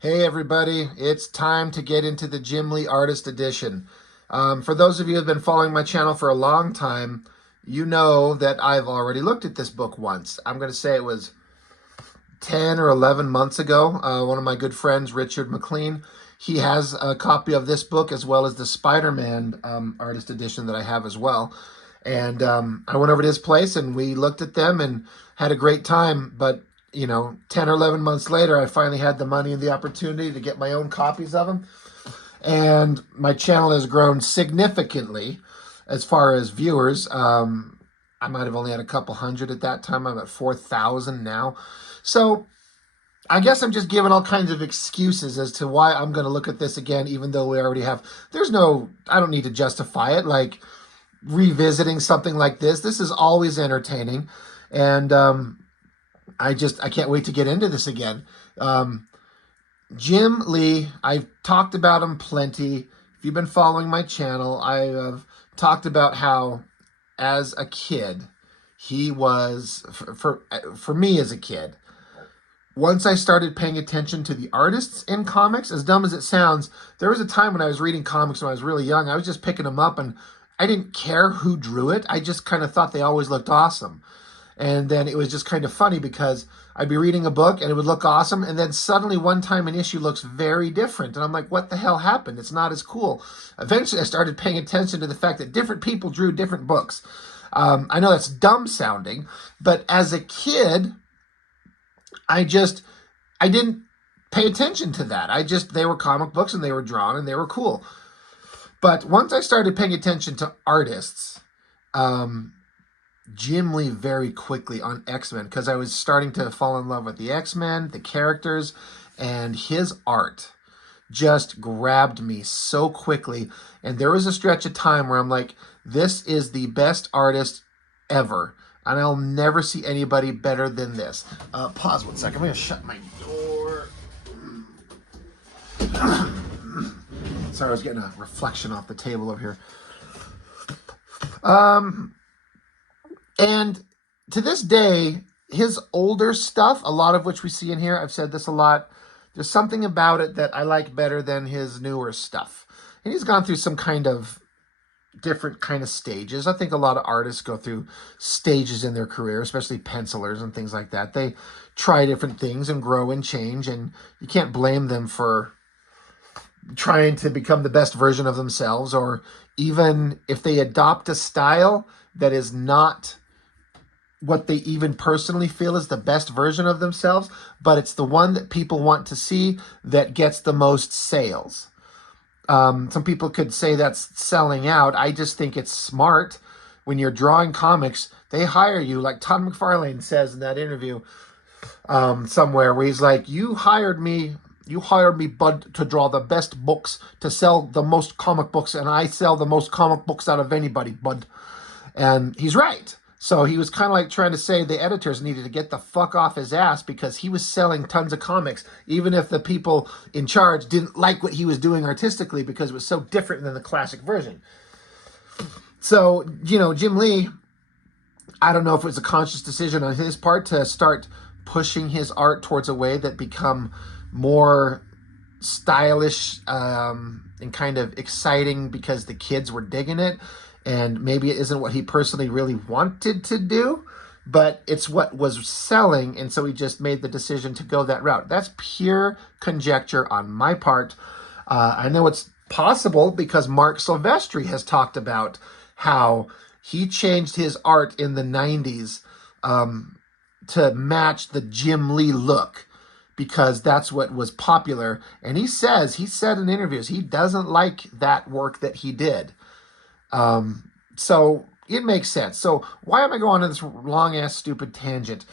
Hey everybody, it's time to get into the Jim Lee Artist Edition. For those of you who have been following my channel for a long time, you know that I've already looked at this book once. I'm going to say it was 10 or 11 months ago. One of my good friends, Richard McLean, he has a copy of this book as well as the Spider-Man Artist Edition that I have as well. And I went over to his place and we looked at them and had a great time. But, 10 or 11 months later, I finally had the money and the opportunity to get my own copies of them. And my channel has grown significantly as far as viewers. I might have only had a couple hundred at that time. I'm at 4,000 now. So I guess I'm just giving all kinds of excuses as to why I'm going to look at this again, even though we already have. I don't need to justify it. Like revisiting something like this is always entertaining. And I can't wait to get into this again. Jim Lee, I've talked about him plenty. If you've been following my channel, I have talked about how as a kid, he was, for me as a kid, once I started paying attention to the artists in comics, as dumb as it sounds, there was a time when I was reading comics when I was really young. I was just picking them up and I didn't care who drew it. I just kind of thought they always looked awesome. And then it was just kind of funny because I'd be reading a book and it would look awesome. And then suddenly one time an issue looks very different. And I'm like, what the hell happened? It's not as cool. Eventually I started paying attention to the fact that different people drew different books. I know that's dumb sounding, but as a kid, I didn't pay attention to that. They were comic books and they were drawn and they were cool. But once I started paying attention to artists, Jim Lee very quickly on X-Men, because I was starting to fall in love with the X-Men, the characters, and his art just grabbed me so quickly. And there was a stretch of time where I'm like, this is the best artist ever. And I'll never see anybody better than this. Pause 1 second. I'm going to shut my door. Sorry, I was getting a reflection off the table over here. And to this day, his older stuff, a lot of which we see in here, I've said this a lot, there's something about it that I like better than his newer stuff. And he's gone through some kind of different kind of stages. I think a lot of artists go through stages in their career, especially pencilers and things like that. They try different things and grow and change, and you can't blame them for trying to become the best version of themselves, or even if they adopt a style that is not what they even personally feel is the best version of themselves, but it's the one that people want to see that gets the most sales. Some people could say that's selling out. I just think it's smart. When you're drawing comics, they hire you, like Todd McFarlane says in that interview somewhere, where he's like, you hired me, Bud, to draw the best books, to sell the most comic books, and I sell the most comic books out of anybody, Bud. And he's right. So he was kind of like trying to say the editors needed to get the fuck off his ass because he was selling tons of comics, even if the people in charge didn't like what he was doing artistically because it was so different than the classic version. So, Jim Lee, I don't know if it was a conscious decision on his part to start pushing his art towards a way that become more stylish and kind of exciting because the kids were digging it. And maybe it isn't what he personally really wanted to do, but it's what was selling, and so he just made the decision to go that route. That's pure conjecture on my part. I know it's possible because Mark Silvestri has talked about how he changed his art in the 90s to match the Jim Lee look, because that's what was popular. And he said in interviews, he doesn't like that work that he did. So it makes sense. So why am I going on this long ass stupid tangent?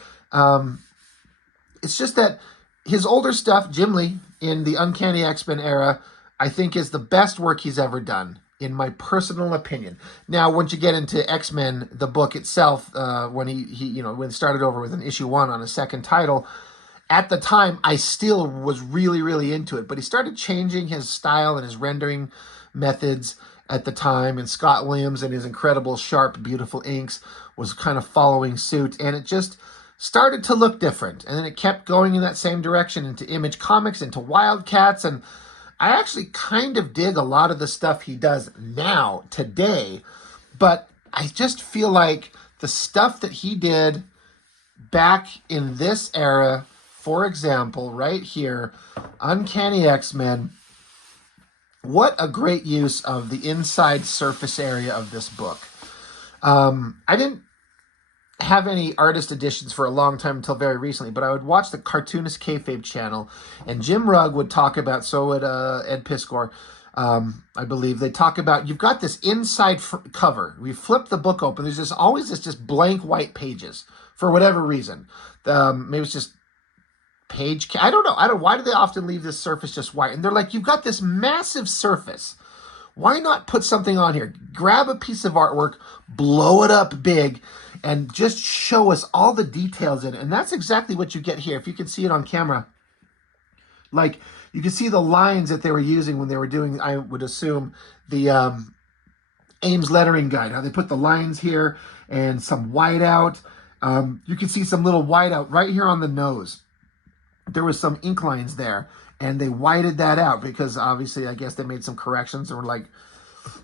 It's just that his older stuff, Jim Lee, in the Uncanny X-Men era, I think is the best work he's ever done, in my personal opinion. Now, once you get into X-Men, the book itself, when when it started over with an issue 1 on a second title, at the time, I still was really, really into it. But he started changing his style and his rendering methods at the time, and Scott Williams and his incredible, sharp, beautiful inks was kind of following suit, and it just started to look different. And then it kept going in that same direction into Image Comics, into Wildcats. And I actually kind of dig a lot of the stuff he does now, today. But I just feel like the stuff that he did back in this era, for example, right here, Uncanny X-Men, what a great use of the inside surface area of this book. I didn't have any artist editions for a long time until very recently, but I would watch the Cartoonist Kayfabe channel, and Jim Rugg would talk about, so would Ed Piskor, I believe. They talk about, you've got this inside cover. We flip the book open. There's always this just blank white pages for whatever reason. Maybe it's just page. I don't know. Why do they often leave this surface just white? And they're like, you've got this massive surface. Why not put something on here? Grab a piece of artwork, blow it up big, and just show us all the details in it. And that's exactly what you get here. If you can see it on camera, like you can see the lines that they were using when they were doing, I would assume, the Ames lettering guide. How they put the lines here and some whiteout. You can see some little whiteout right here on the nose. There was some ink lines there, and they whited that out because obviously I guess they made some corrections and were like,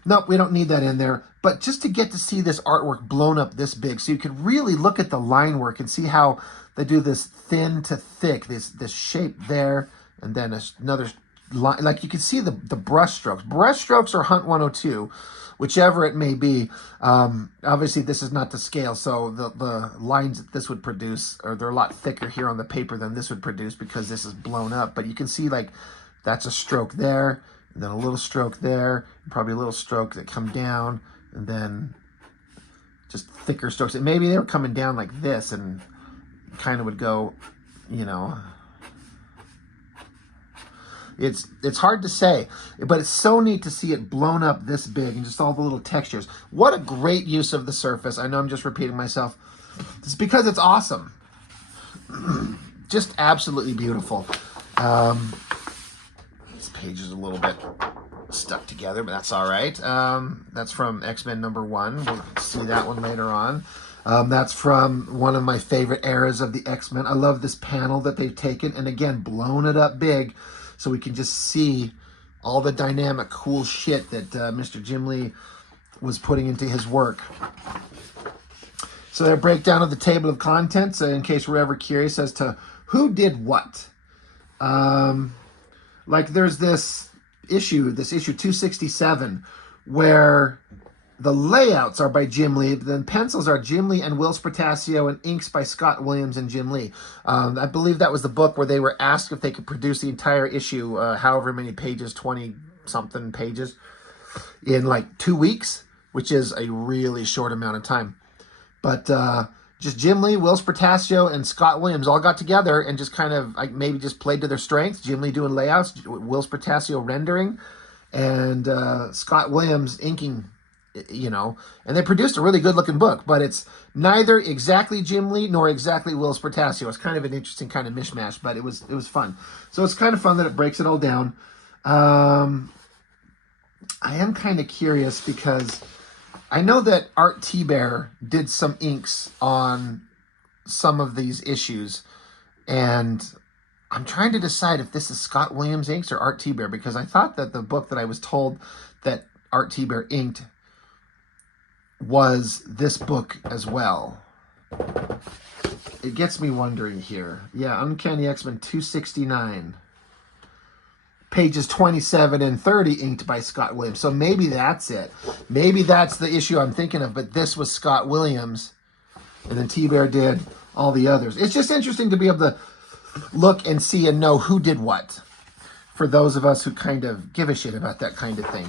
nope, we don't need that in there. But just to get to see this artwork blown up this big, so you could really look at the line work and see how they do this thin to thick, this shape there, and then another line. Like you can see the brush strokes. Brush strokes are Hunt 102, whichever it may be. Obviously, this is not to scale, so the lines that this would produce, or they're a lot thicker here on the paper than this would produce because this is blown up. But you can see, like, that's a stroke there, and then a little stroke there, probably a little stroke that come down, and then just thicker strokes. And maybe they were coming down like this and kind of would go, you know... It's hard to say, but it's so neat to see it blown up this big and just all the little textures. What a great use of the surface. I know I'm just repeating myself. It's because it's awesome. Just absolutely beautiful. This page is a little bit stuck together, but that's all right. That's from X-Men #1. We'll see that one later on. That's from one of my favorite eras of the X-Men. I love this panel that they've taken and, again, blown it up big, so we can just see all the dynamic, cool shit that Mr. Jim Lee was putting into his work. So their breakdown of the table of contents, in case we're ever curious as to who did what. Like there's this issue 267, where the layouts are by Jim Lee, but then pencils are Jim Lee and Will Sprotasio, and inks by Scott Williams and Jim Lee. I believe that was the book where they were asked if they could produce the entire issue, however many pages, 20-something pages, in like 2 weeks, which is a really short amount of time. But just Jim Lee, Will Sprotasio, and Scott Williams all got together and just kind of like maybe just played to their strengths. Jim Lee doing layouts, Will Sprotasio rendering, and Scott Williams inking, you know, and they produced a really good looking book, but it's neither exactly Jim Lee nor exactly Will Sprotasio. It's kind of an interesting kind of mishmash, but it was fun. So it's kind of fun that it breaks it all down. I am kind of curious because I know that Art T-Bear did some inks on some of these issues, and I'm trying to decide if this is Scott Williams inks or Art T-Bear, because I thought that the book that I was told that Art T-Bear inked was this book as well. It gets me wondering here. Yeah, Uncanny X-Men 269. Pages 27 and 30 inked by Scott Williams. So maybe that's it. Maybe that's the issue I'm thinking of, but this was Scott Williams, and then T-Bear did all the others. It's just interesting to be able to look and see and know who did what, for those of us who kind of give a shit about that kind of thing.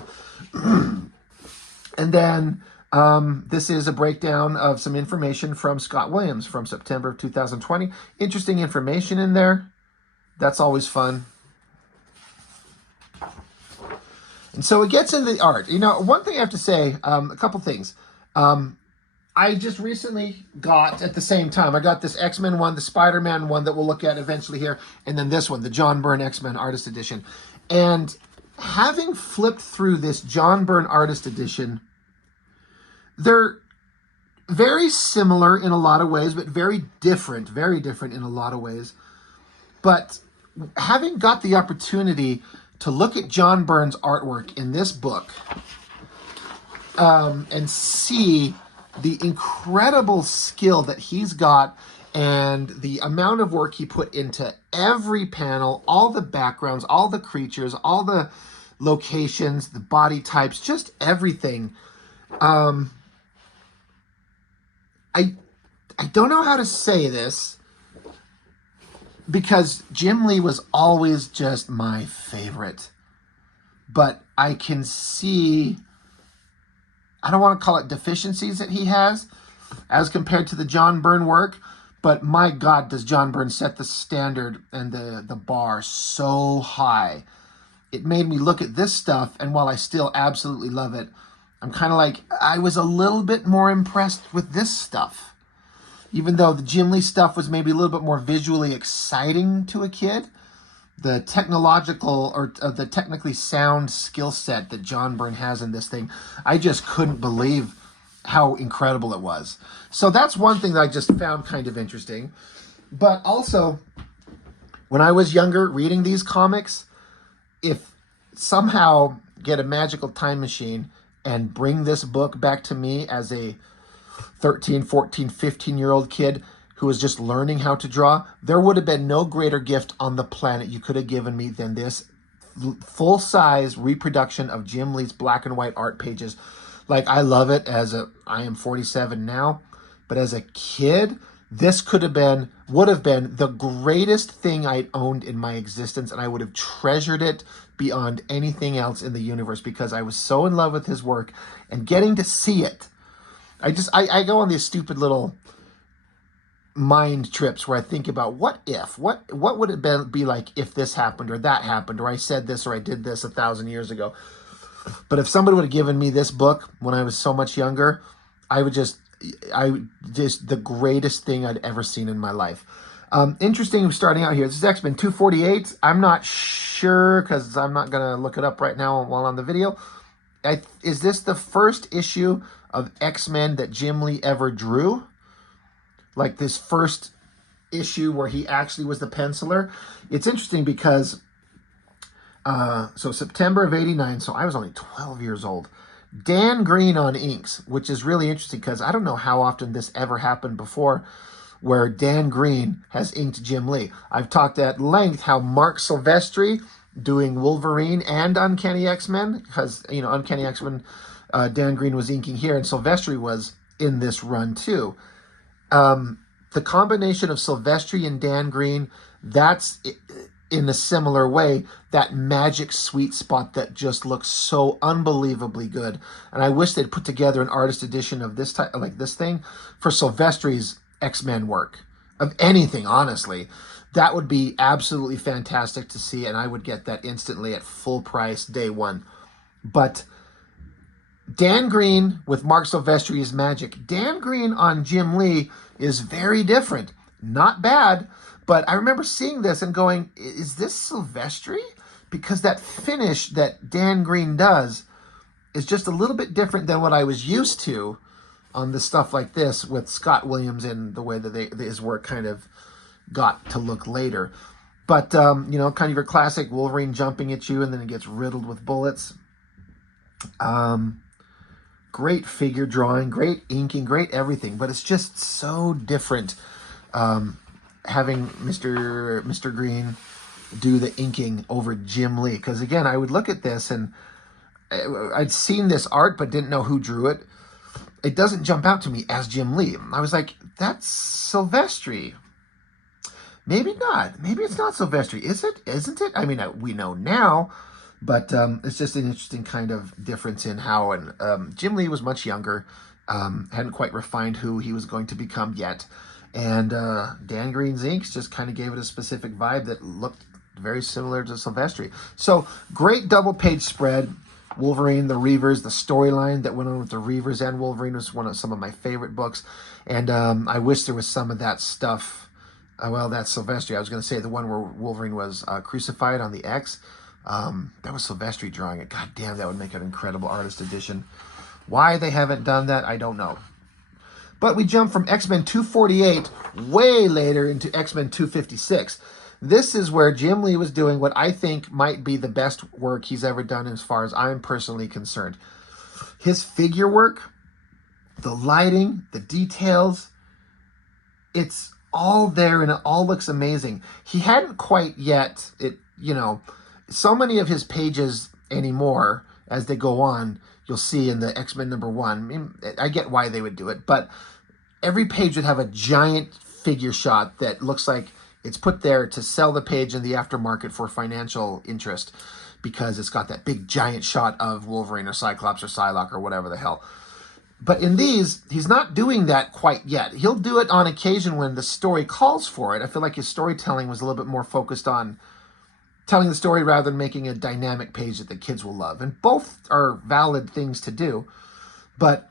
And then this is a breakdown of some information from Scott Williams from September of 2020. Interesting information in there. That's always fun. And so it gets into the art. You know, one thing I have to say, a couple things. I just recently got, at the same time, I got this X-Men one, the Spider-Man one that we'll look at eventually here, and then this one, the John Byrne X-Men Artist Edition. And having flipped through this John Byrne Artist Edition, they're very similar in a lot of ways, but very different in a lot of ways. But having got the opportunity to look at John Byrne's artwork in this book and see the incredible skill that he's got and the amount of work he put into every panel, all the backgrounds, all the creatures, all the locations, the body types, just everything. I don't know how to say this because Jim Lee was always just my favorite. But I can see, I don't want to call it deficiencies that he has as compared to the John Byrne work, but my God, does John Byrne set the standard and the bar so high. It made me look at this stuff, and while I still absolutely love it, I'm kind of like, I was a little bit more impressed with this stuff. Even though the Jim Lee stuff was maybe a little bit more visually exciting to a kid, the technological or the technically sound skill set that John Byrne has in this thing, I just couldn't believe how incredible it was. So that's one thing that I just found kind of interesting. But also, when I was younger reading these comics, if somehow get a magical time machine and bring this book back to me as a 13, 14, 15-year-old kid who was just learning how to draw, there would have been no greater gift on the planet you could have given me than this full-size reproduction of Jim Lee's black and white art pages. Like, I love it I am 47 now, but as a kid, this would have been the greatest thing I'd owned in my existence, and I would have treasured it beyond anything else in the universe because I was so in love with his work and getting to see it. I go on these stupid little mind trips where I think about what would it be like if this happened or that happened or I said this or I did this 1,000 years ago. But if somebody would have given me this book when I was so much younger, the greatest thing I'd ever seen in my life. Interesting starting out here. This is X-Men 248. I'm not sure because I'm not going to look it up right now while on the video. Is this the first issue of X-Men that Jim Lee ever drew? Like this first issue where he actually was the penciler? It's interesting because, so September of '89, so I was only 12 years old. Dan Green on inks, which is really interesting because I don't know how often this ever happened before where Dan Green has inked Jim Lee. I've talked at length how Mark Silvestri doing Wolverine and Uncanny X-Men, because, Uncanny X-Men, Dan Green was inking here, and Silvestri was in this run too. The combination of Silvestri and Dan Green, that's in a similar way, that magic sweet spot that just looks so unbelievably good. And I wish they'd put together an artist edition of this type, like this thing, for Silvestri's X-Men work. Of anything, honestly. That would be absolutely fantastic to see, and I would get that instantly at full price day one. But Dan Green with Mark Silvestri's magic. Dan Green on Jim Lee is very different. Not bad, but I remember seeing this and going, is this Silvestri? Because that finish that Dan Green does is just a little bit different than what I was used to on the stuff like this with Scott Williams and the way that his work kind of got to look later. But, kind of your classic Wolverine jumping at you and then it gets riddled with bullets. Great figure drawing, great inking, great everything. But it's just so different having Mr. Green do the inking over Jim Lee. Because, again, I would look at this and I'd seen this art but didn't know who drew it. It doesn't jump out to me as Jim Lee. I was like, that's Silvestri. Maybe not. Maybe it's not Silvestri. Is it? Isn't it? I mean, we know now, but it's just an interesting kind of difference in how. And Jim Lee was much younger, hadn't quite refined who he was going to become yet. And Dan Green's inks just kind of gave it a specific vibe that looked very similar to Silvestri. So great double-page spread. Wolverine, the Reavers, the storyline that went on with the Reavers and Wolverine was some of my favorite books. And I wish there was some of that stuff. Well, that's Silvestri. I was going to say the one where Wolverine was crucified on the X. That was Silvestri drawing it. God damn, that would make an incredible artist edition. Why they haven't done that, I don't know. But we jump from X-Men 248 way later into X-Men 256. This is where Jim Lee was doing what I think might be the best work he's ever done as far as I'm personally concerned. His figure work, the lighting, the details, it's all there and it all looks amazing. He hadn't quite yet, so many of his pages anymore, as they go on, you'll see in the X-Men #1. I mean, I get why they would do it, but every page would have a giant figure shot that looks like it's put there to sell the page in the aftermarket for financial interest because it's got that big giant shot of Wolverine or Cyclops or Psylocke or whatever the hell. But in these, he's not doing that quite yet. He'll do it on occasion when the story calls for it. I feel like his storytelling was a little bit more focused on telling the story rather than making a dynamic page that the kids will love. And both are valid things to do. But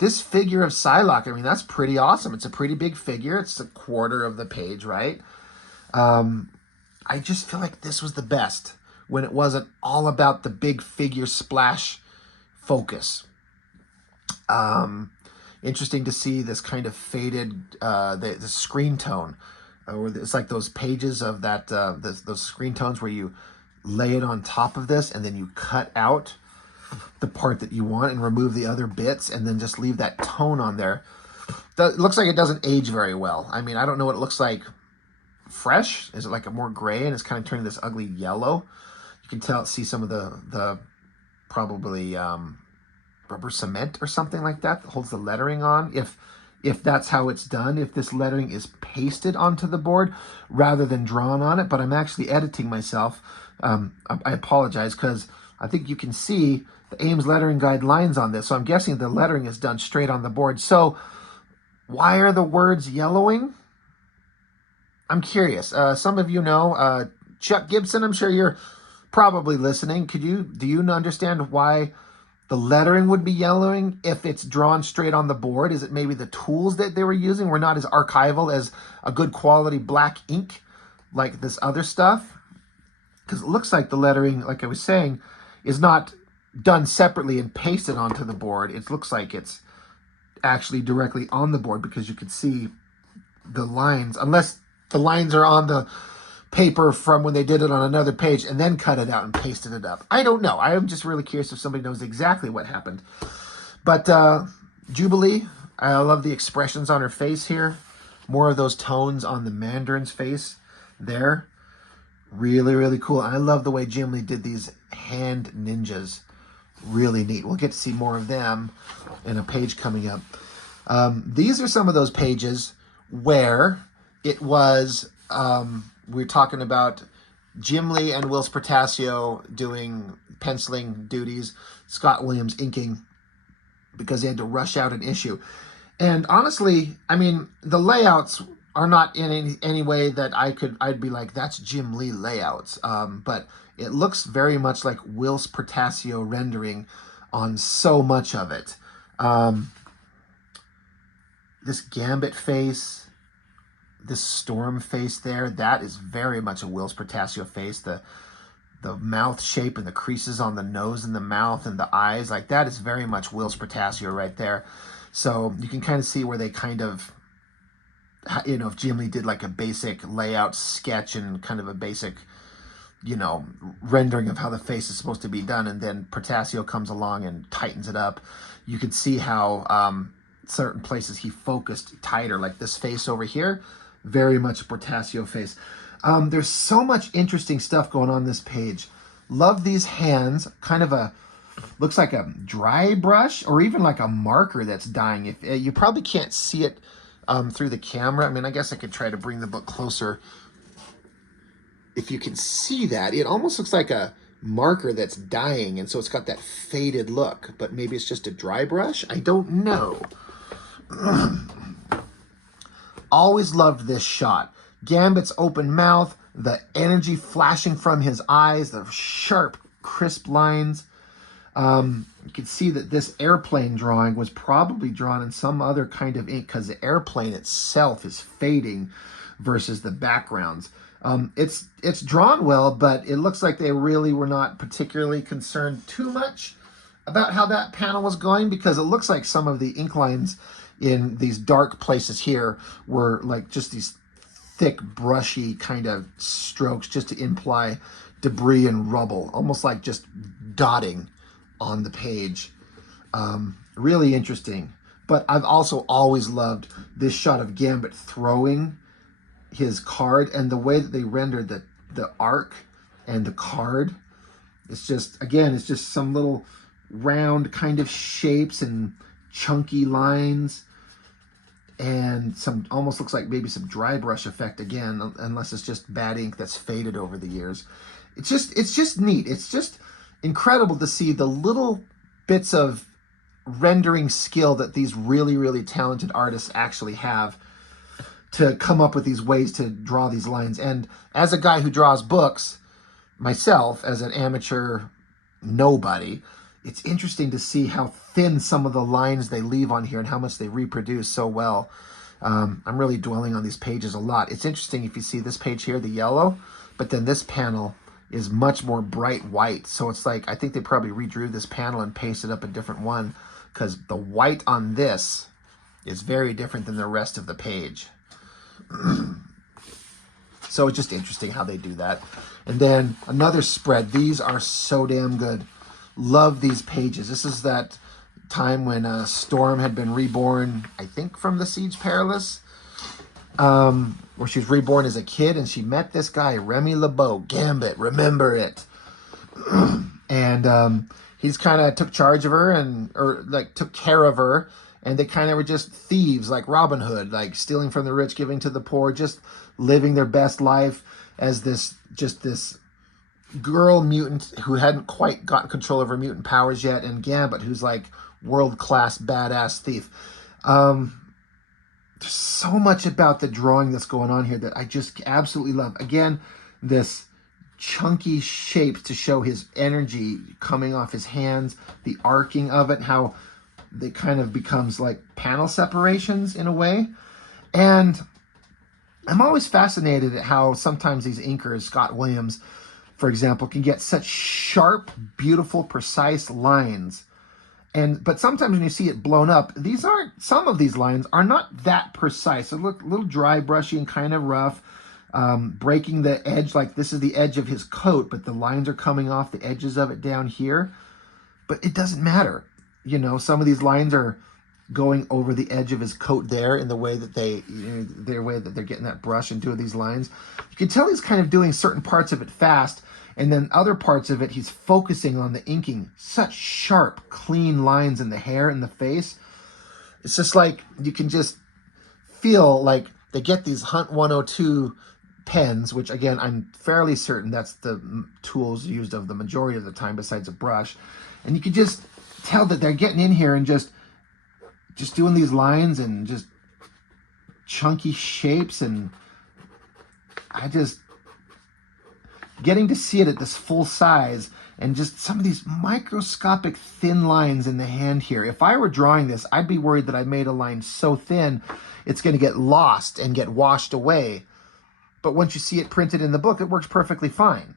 this figure of Psylocke, I mean, that's pretty awesome. It's a pretty big figure. It's a quarter of the page, right? I just feel like this was the best when it wasn't all about the big figure splash focus. Interesting to see this kind of faded, the screen tone. Or it's like those pages of that, those screen tones where you lay it on top of this and then you cut out the part that you want and remove the other bits and then just leave that tone on there. It looks like it doesn't age very well. I mean, I don't know what it looks like fresh. Is it like a more gray and it's kind of turning this ugly yellow? You can see some of the probably rubber cement or something like that holds the lettering on. If that's how it's done, if this lettering is pasted onto the board rather than drawn on it, but I'm actually editing myself. I apologize because I think you can see the Ames lettering guide lines on this. So I'm guessing the lettering is done straight on the board. So why are the words yellowing? I'm curious. Some of you know, Chuck Gibson, I'm sure you're probably listening. Do you understand why the lettering would be yellowing if it's drawn straight on the board? Is it maybe the tools that they were using were not as archival as a good quality black ink like this other stuff? Because it looks like the lettering, like I was saying, is not done separately and pasted onto the board. It looks like it's actually directly on the board because you could see the lines, unless the lines are on the paper from when they did it on another page and then cut it out and pasted it up. I don't know. I am just really curious if somebody knows exactly what happened. But Jubilee, I love the expressions on her face here. More of those tones on the Mandarin's face there. Really, really cool. And I love the way Jim Lee did these hand ninjas. Really neat. We'll get to see more of them in a page coming up. These are some of those pages where it was... we're talking about Jim Lee and Whilce Portacio doing penciling duties, Scott Williams inking, because they had to rush out an issue. And honestly, I mean, the layouts are not in any way that I'd be like, that's Jim Lee layouts. But it looks very much like Whilce Portacio rendering on so much of it. This Gambit face, this Storm face there, that is very much a Whilce Portacio face. The mouth shape and the creases on the nose and the mouth and the eyes, like that is very much Whilce Portacio right there. So you can kind of see where they kind of, if Jim Lee did like a basic layout sketch and kind of a basic, rendering of how the face is supposed to be done, and then Portacio comes along and tightens it up. You could see how certain places he focused tighter, like this face over here. Very much a Portacio face. There's so much interesting stuff going on this page. Love these hands. Kind of looks like a dry brush or even like a marker that's dying. If you probably can't see it through the camera. I mean, I guess I could try to bring the book closer. If you can see that, it almost looks like a marker that's dying, and so it's got that faded look. But maybe it's just a dry brush. I don't know. Always loved this shot. Gambit's open mouth, the energy flashing from his eyes, the sharp, crisp lines. You can see that this airplane drawing was probably drawn in some other kind of ink because the airplane itself is fading versus the backgrounds. It's drawn well, but it looks like they really were not particularly concerned too much about how that panel was going, because it looks like some of the ink lines in these dark places here were like just these thick, brushy kind of strokes just to imply debris and rubble, almost like just dotting on the page. Really interesting. But I've also always loved this shot of Gambit throwing his card, and the way that they rendered the arc and the card. It's just, again, it's just some little round kind of shapes and chunky lines, and some almost looks like maybe some dry brush effect again, unless it's just bad ink that's faded over the years. It's just neat. It's just incredible to see the little bits of rendering skill that these really, really talented artists actually have to come up with these ways to draw these lines. And as a guy who draws books myself, as an amateur nobody, it's interesting to see how thin some of the lines they leave on here and how much they reproduce so well. I'm really dwelling on these pages a lot. It's interesting if you see this page here, the yellow, but then this panel is much more bright white. So it's like, I think they probably redrew this panel and pasted up a different one, because the white on this is very different than the rest of the page. So it's just interesting how they do that. And then another spread. These are so damn good. Love these pages. This is that time when Storm had been reborn, I think from the Siege Perilous, where she was reborn as a kid, and she met this guy, Remy LeBeau, Gambit, remember it. And he's kind of took charge of her, or like took care of her, and they kind of were just thieves like Robin Hood, like stealing from the rich, giving to the poor, just living their best life as this girl mutant who hadn't quite gotten control of her mutant powers yet, and Gambit, who's like world-class badass thief. There's so much about the drawing that's going on here that I just absolutely love. Again, this chunky shapes to show his energy coming off his hands, the arcing of it, how it kind of becomes like panel separations in a way. And I'm always fascinated at how sometimes these inkers, Scott Williams, for example, can get such sharp, beautiful, precise lines. But sometimes when you see it blown up, some of these lines are not that precise. They look a little dry brushy and kind of rough, breaking the edge, like this is the edge of his coat, but the lines are coming off the edges of it down here. But it doesn't matter. You know, some of these lines are going over the edge of his coat there in the way that their way that they're getting that brush and doing these lines. You can tell he's kind of doing certain parts of it fast, and then other parts of it he's focusing on the inking. Such sharp, clean lines in the hair and the face. It's just like you can just feel like they get these Hunt 102 pens, which again, I'm fairly certain that's the tools used of the majority of the time besides a brush. And you can just tell that they're getting in here and just doing these lines and just chunky shapes, and getting to see it at this full size, and just some of these microscopic thin lines in the hand here. If I were drawing this, I'd be worried that I made a line so thin it's going to get lost and get washed away. But once you see it printed in the book, it works perfectly fine.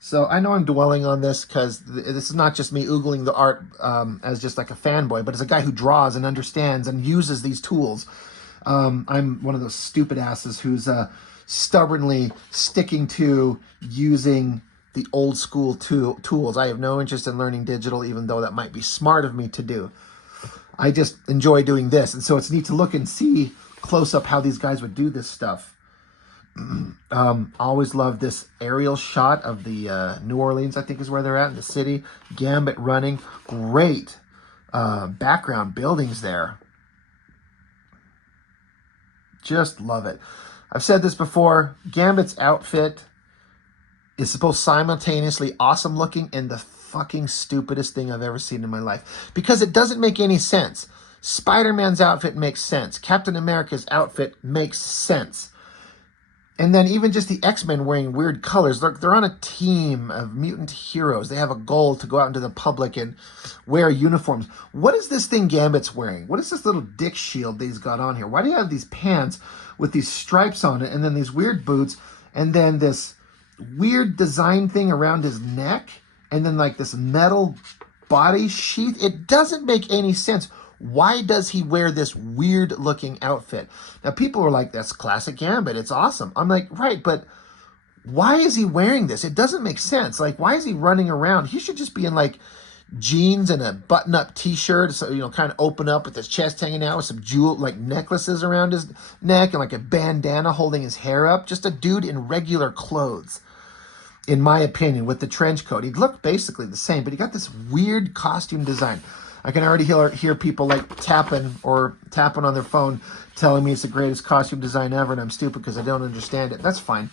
So I know I'm dwelling on this because this is not just me oogling the art as just like a fanboy, but as a guy who draws and understands and uses these tools. I'm one of those stupid asses who's stubbornly sticking to using the old school tools. I have no interest in learning digital, even though that might be smart of me to do. I just enjoy doing this. And so it's neat to look and see close up how these guys would do this stuff. Always loved this aerial shot of the New Orleans, I think is where they're at, in the city. Gambit running. Great background buildings there. Just love it. I've said this before. Gambit's outfit is both simultaneously awesome looking and the fucking stupidest thing I've ever seen in my life. Because it doesn't make any sense. Spider-Man's outfit makes sense. Captain America's outfit makes sense. And then even just the X-Men wearing weird colors. They're on a team of mutant heroes. They have a goal to go out into the public and wear uniforms. What is this thing Gambit's wearing? What is this little dick shield that he's got on here? Why do you have these pants with these stripes on it, and then these weird boots, and then this weird design thing around his neck, and then like this metal body sheath? It doesn't make any sense. Why does he wear this weird looking outfit? Now people are like, that's classic Gambit. It's awesome. I'm like, right, but why is he wearing this? It doesn't make sense. Like, why is he running around? He should just be in like jeans and a button-up t-shirt, so kind of open up with his chest hanging out with some jewel like necklaces around his neck and like a bandana holding his hair up. Just a dude in regular clothes, in my opinion, with the trench coat. He'd look basically the same, but he got this weird costume design. I can already hear people like tapping on their phone telling me it's the greatest costume design ever, and I'm stupid because I don't understand it. That's fine.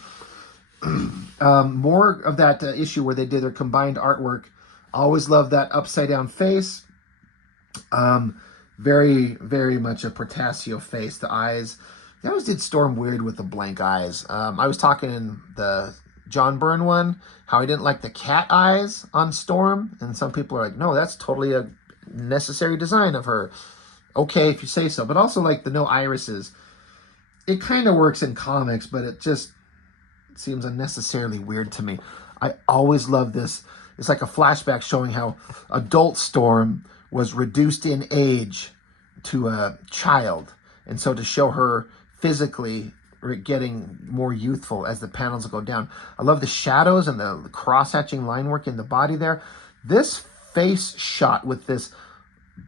More of that issue where they did their combined artwork. Always love that upside down face. Very, very much a Portasio face. The eyes. They always did Storm weird with the blank eyes. I was talking in the John Byrne one, how he didn't like the cat eyes on Storm. And some people are like, no, that's totally a necessary design of her. Okay, if you say so. But also like the no irises. It kind of works in comics, but it just seems unnecessarily weird to me. I always love this. It's like a flashback showing how adult Storm was reduced in age to a child. And so to show her physically getting more youthful as the panels go down. I love the shadows and the cross-hatching line work in the body there. This face shot with this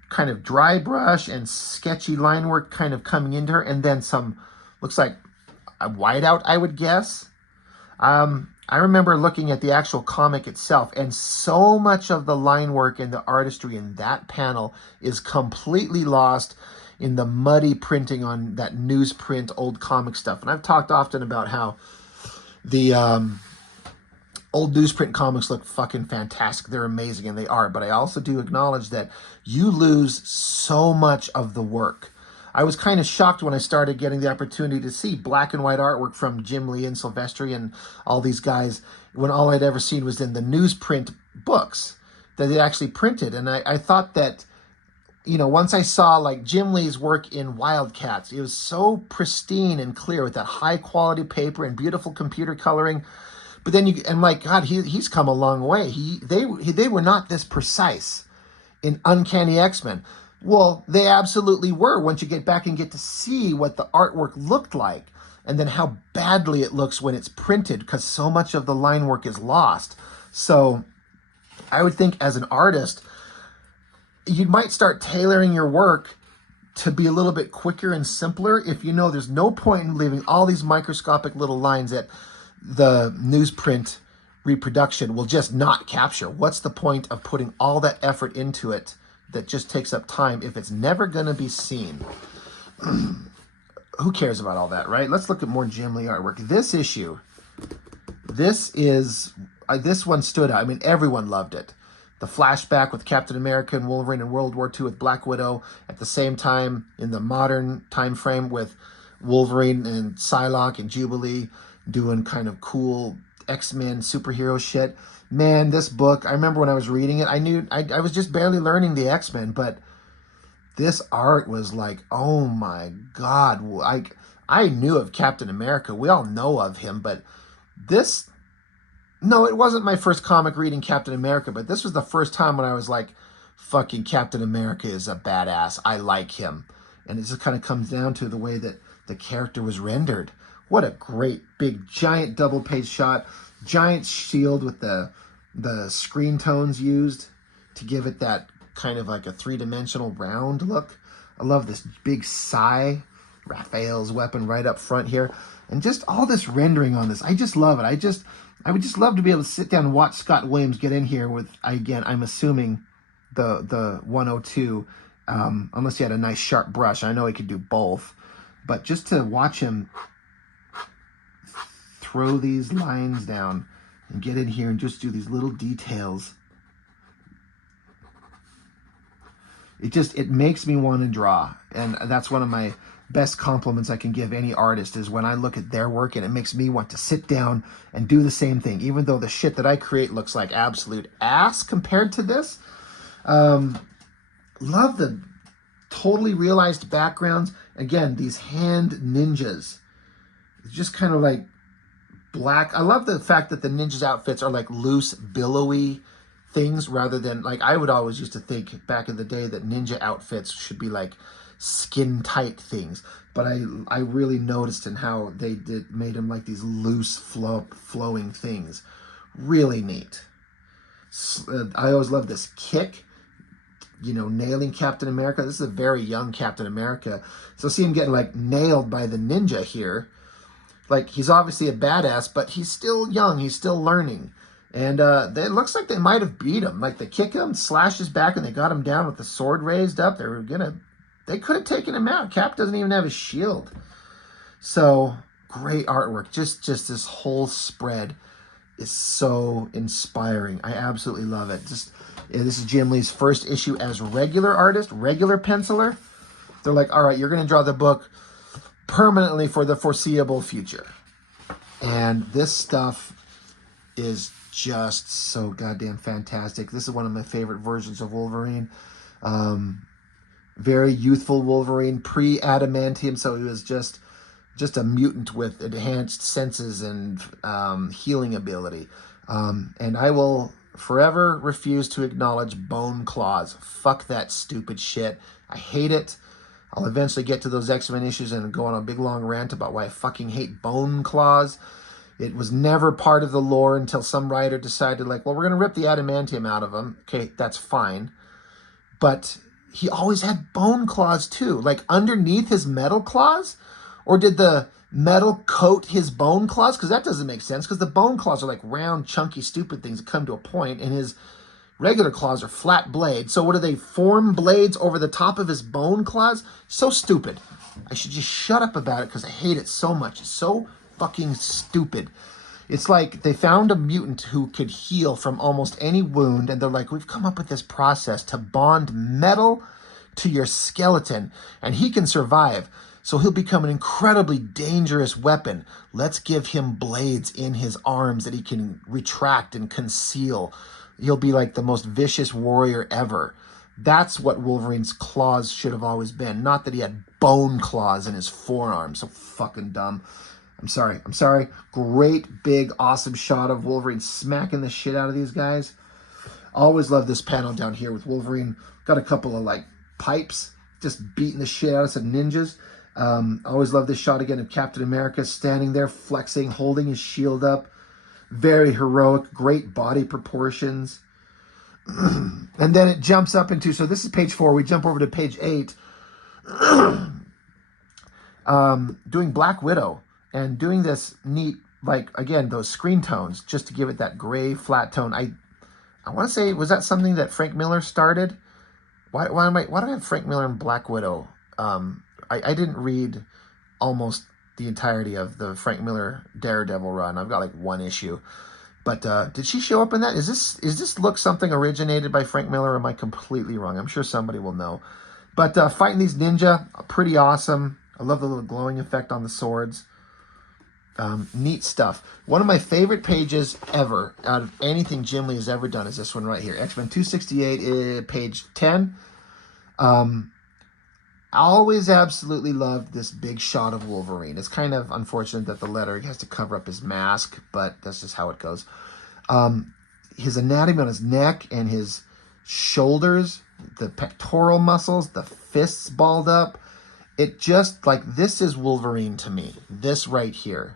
kind of dry brush and sketchy line work kind of coming into her, and then some, looks like a whiteout, I would guess. I remember looking at the actual comic itself, and so much of the line work and the artistry in that panel is completely lost in the muddy printing on that newsprint old comic stuff. And I've talked often about how the old newsprint comics look fucking fantastic. They're amazing, and they are. But I also do acknowledge that you lose so much of the work. I was kind of shocked when I started getting the opportunity to see black and white artwork from Jim Lee and Silvestri and all these guys, when all I'd ever seen was in the newsprint books that they actually printed. And I thought that, once I saw like Jim Lee's work in Wildcats, it was so pristine and clear with that high quality paper and beautiful computer coloring. But then I'm like, God, he's come a long way. They were not this precise in Uncanny X-Men. Well, they absolutely were once you get back and get to see what the artwork looked like, and then how badly it looks when it's printed, because so much of the line work is lost. So I would think as an artist, you might start tailoring your work to be a little bit quicker and simpler if there's no point in leaving all these microscopic little lines that the newsprint reproduction will just not capture. What's the point of putting all that effort into it that just takes up time if it's never going to be seen? Who cares about all that, right? Let's look at more Jim Lee artwork. This issue, this one stood out. I mean, everyone loved it. The flashback with Captain America and Wolverine in World War II with Black Widow at the same time in the modern time frame with Wolverine and Psylocke and Jubilee doing kind of cool X-Men superhero shit. Man, this book, I remember when I was reading it, I knew I was just barely learning the X-Men, but this art was like, oh my God. I knew of Captain America. We all know of him, but this, no, it wasn't my first comic reading Captain America, but this was the first time when I was like, fucking Captain America is a badass. I like him. And it just kind of comes down to the way that the character was rendered. What a great, big, giant double-page shot. Giant shield with the screen tones used to give it that kind of like a three-dimensional round look. I love this big sai, Raphael's weapon right up front here. And just all this rendering on this. I just love it. I would just love to be able to sit down and watch Scott Williams get in here with, again, I'm assuming the 102, unless he had a nice sharp brush. I know he could do both. But just to watch him throw these lines down and get in here and just do these little details. It makes me want to draw. And that's one of my best compliments I can give any artist, is when I look at their work and it makes me want to sit down and do the same thing, even though the shit that I create looks like absolute ass compared to this. Love the totally realized backgrounds. Again, these hand ninjas. It's just kind of like black. I love the fact that the ninjas' outfits are like loose, billowy things rather than, like, I would always used to think back in the day that ninja outfits should be like skin tight things, but I really noticed in how they made them like these loose flowing things. Really neat. I always love this kick, you know, nailing Captain America. This is a very young Captain America, so see him getting like nailed by the ninja here. Like, he's obviously a badass, but he's still young, he's still learning. And it looks like they might have beat him. Like, they kick him, slash his back, and they got him down with the sword raised up. They could have taken him out. Cap doesn't even have his shield. So, great artwork. Just this whole spread is so inspiring. I absolutely love it. This is Jim Lee's first issue as regular artist, regular penciler. They're like, all right, you're going to draw the book permanently for the foreseeable future. And this stuff is just so goddamn fantastic. This is one of my favorite versions of Wolverine. Very youthful Wolverine, pre-adamantium, so he was just a mutant with enhanced senses and healing ability. And I will forever refuse to acknowledge bone claws. Fuck that stupid shit. I hate it. I'll eventually get to those X-Men issues and go on a big long rant about why I fucking hate bone claws. It was never part of the lore until some writer decided, like, well, we're going to rip the adamantium out of him. Okay, that's fine. But he always had bone claws, too. Like, underneath his metal claws? Or did the metal coat his bone claws? Because that doesn't make sense, because the bone claws are like round, chunky, stupid things that come to a point, and his regular claws are flat blades. So what do they, form blades over the top of his bone claws? So stupid. I should just shut up about it because I hate it so much. It's so fucking stupid. It's like they found a mutant who could heal from almost any wound, and they're like, we've come up with this process to bond metal to your skeleton, and he can survive. So he'll become an incredibly dangerous weapon. Let's give him blades in his arms that he can retract and conceal. He'll be like the most vicious warrior ever. That's what Wolverine's claws should have always been. Not that he had bone claws in his forearm. So fucking dumb. I'm sorry. Great, big, awesome shot of Wolverine smacking the shit out of these guys. Always love this panel down here with Wolverine. Got a couple of, like, pipes just beating the shit out of some ninjas. Always love this shot again of Captain America standing there, flexing, holding his shield up. Very heroic, great body proportions. And then it jumps up into, so this is page 4. We jump over to page 8. Doing Black Widow. And doing this neat, like, again, those screen tones, just to give it that gray, flat tone. I want to say, was that something that Frank Miller started? Why do I have Frank Miller and Black Widow? I didn't read almost the entirety of the Frank Miller Daredevil run. I've got like one issue. But did she show up in that? Is this look something originated by Frank Miller, or am I completely wrong? I'm sure somebody will know. But fighting these ninja, pretty awesome. I love the little glowing effect on the swords. Neat stuff. One of my favorite pages ever out of anything Jim Lee has ever done is this one right here. X-Men 268, page 10. I always absolutely loved this big shot of Wolverine. It's kind of unfortunate that the lettering has to cover up his mask, but that's just how it goes. His anatomy on his neck and his shoulders, the pectoral muscles, the fists balled up. It just, like, this is Wolverine to me. This right here.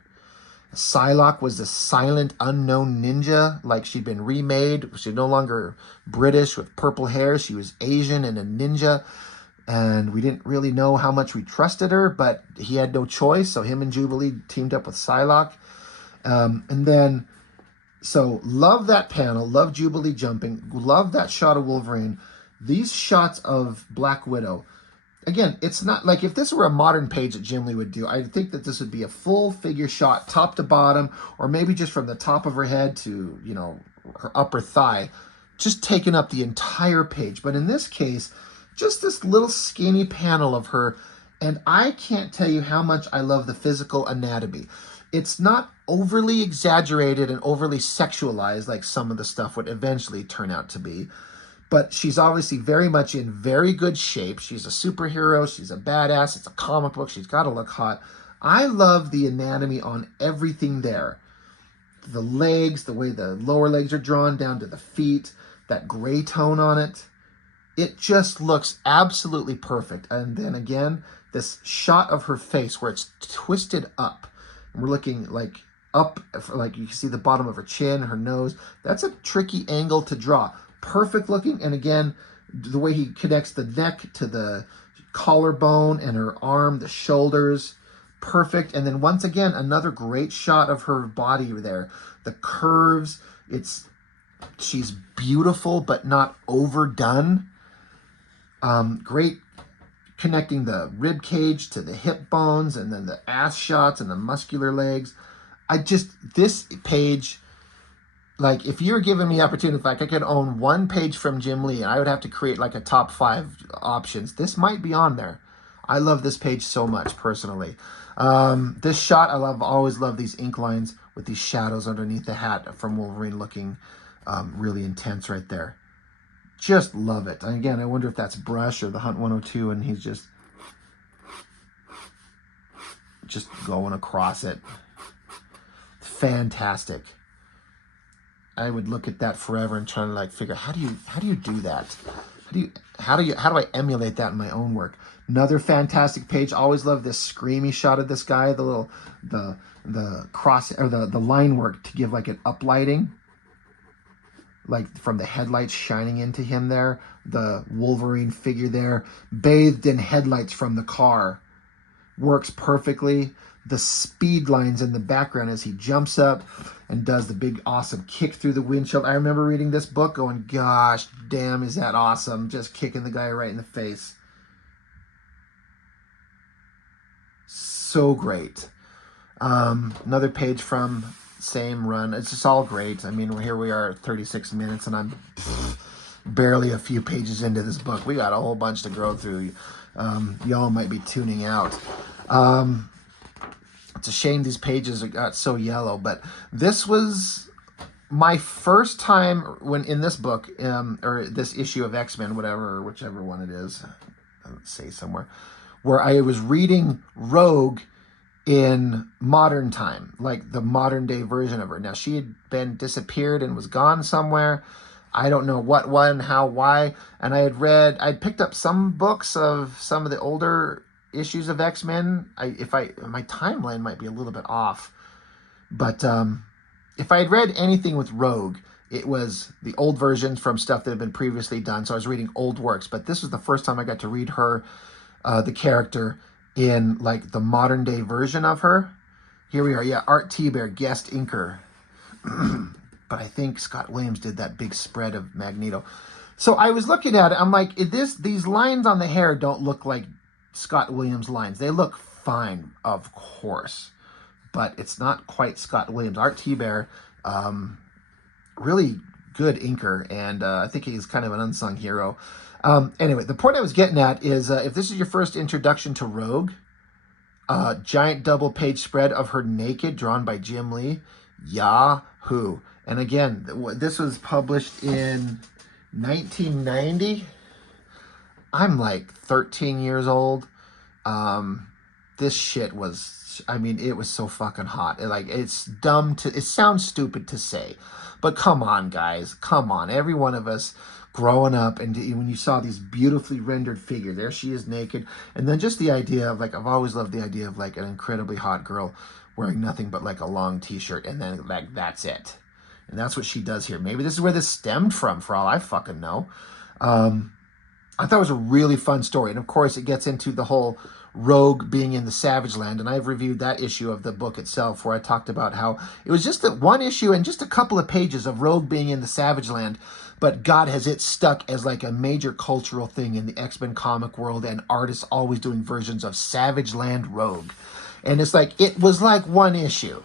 Psylocke was the silent, unknown ninja. Like, she'd been remade. She's no longer British with purple hair. She was Asian and a ninja. And we didn't really know how much we trusted her, but he had no choice. So him and Jubilee teamed up with Psylocke. And then, so love that panel. Love Jubilee jumping. Love that shot of Wolverine. These shots of Black Widow. Again, it's not like if this were a modern page that Jim Lee would do, I think that this would be a full figure shot top to bottom, or maybe just from the top of her head to, you know, her upper thigh, just taking up the entire page. But in this case, just this little skinny panel of her, and I can't tell you how much I love the physical anatomy. It's not overly exaggerated and overly sexualized like some of the stuff would eventually turn out to be. But she's obviously very much in very good shape. She's a superhero. She's a badass. It's a comic book. She's got to look hot. I love the anatomy on everything there. The legs, the way the lower legs are drawn down to the feet, that gray tone on it. It just looks absolutely perfect. And then again, this shot of her face where it's twisted up. And we're looking like up, like you can see the bottom of her chin, her nose. That's a tricky angle to draw. Perfect looking. And again, the way he connects the neck to the collarbone and her arm, the shoulders, perfect. And then once again, another great shot of her body there. The curves, she's beautiful, but not overdone. Great connecting the rib cage to the hip bones, and then the ass shots and the muscular legs. This page, like if you're giving me opportunity, like I could own one page from Jim Lee and I would have to create like a top 5 options. This might be on there. I love this page so much personally. This shot, always love these ink lines with these shadows underneath the hat from Wolverine looking really intense right there. Just love it. And again, I wonder if that's brush or the Hunt 102 and he's just going across it. Fantastic. I would look at that forever and try to like figure how do you do that? How do I emulate that in my own work? Another fantastic page. Always love this screamy shot of this guy, the cross or the line work to give like an uplighting, like from the headlights shining into him there, the Wolverine figure there, bathed in headlights from the car, works perfectly. The speed lines in the background as he jumps up and does the big awesome kick through the windshield. I remember reading this book going, gosh, damn, is that awesome. Just kicking the guy right in the face. So great. Another page from same run. It's just all great. I mean, here we are 36 minutes and I'm barely a few pages into this book. We got a whole bunch to go through. Y'all might be tuning out. It's a shame these pages got so yellow, but this was my first time when in this book, or this issue of X-Men, whichever one it is, let's say somewhere, where I was reading Rogue in modern time, like the modern day version of her. Now, she had been disappeared and was gone somewhere. I don't know what, when, how, why. And I'd picked up some books of some of the older issues of X-Men. My timeline might be a little bit off, but if I had read anything with Rogue, it was the old versions from stuff that had been previously done. So I was reading old works, but this was the first time I got to read her, the character, in like the modern day version of her. Here we are. Yeah, Art T-Bear, guest inker. But I think Scott Williams did that big spread of Magneto. So I was looking at it. I'm like, these lines on the hair don't look like Scott Williams lines. They look fine, of course, but it's not quite Scott Williams. Art T-Bear, really good inker, and I think he's kind of an unsung hero. Anyway, the point I was getting at is if this is your first introduction to Rogue, giant double page spread of her naked, drawn by Jim Lee, yahoo. And again, this was published in 1990. I'm like 13 years old. This shit was, I mean, it was so fucking hot. It sounds stupid to say, but come on, guys, come on. Every one of us growing up, and when you saw these beautifully rendered figures, there she is naked. And then just the idea of like, I've always loved the idea of like an incredibly hot girl wearing nothing but like a long t-shirt, and then like, that's it. And that's what she does here. Maybe this is where this stemmed from, for all I fucking know. I thought it was a really fun story. And of course, it gets into the whole Rogue being in the Savage Land. And I've reviewed that issue of the book itself, where I talked about how it was just one issue and just a couple of pages of Rogue being in the Savage Land. But God, has it stuck as like a major cultural thing in the X-Men comic world, and artists always doing versions of Savage Land Rogue. And it's like, it was like one issue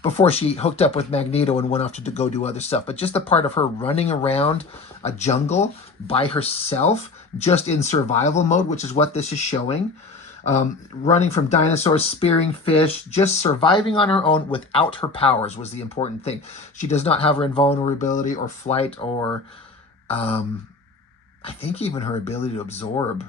before she hooked up with Magneto and went off to go do other stuff. But just the part of her running around a jungle by herself, just in survival mode, which is what this is showing. Running from dinosaurs, spearing fish, just surviving on her own without her powers was the important thing. She does not have her invulnerability or flight or, I think even her ability to absorb,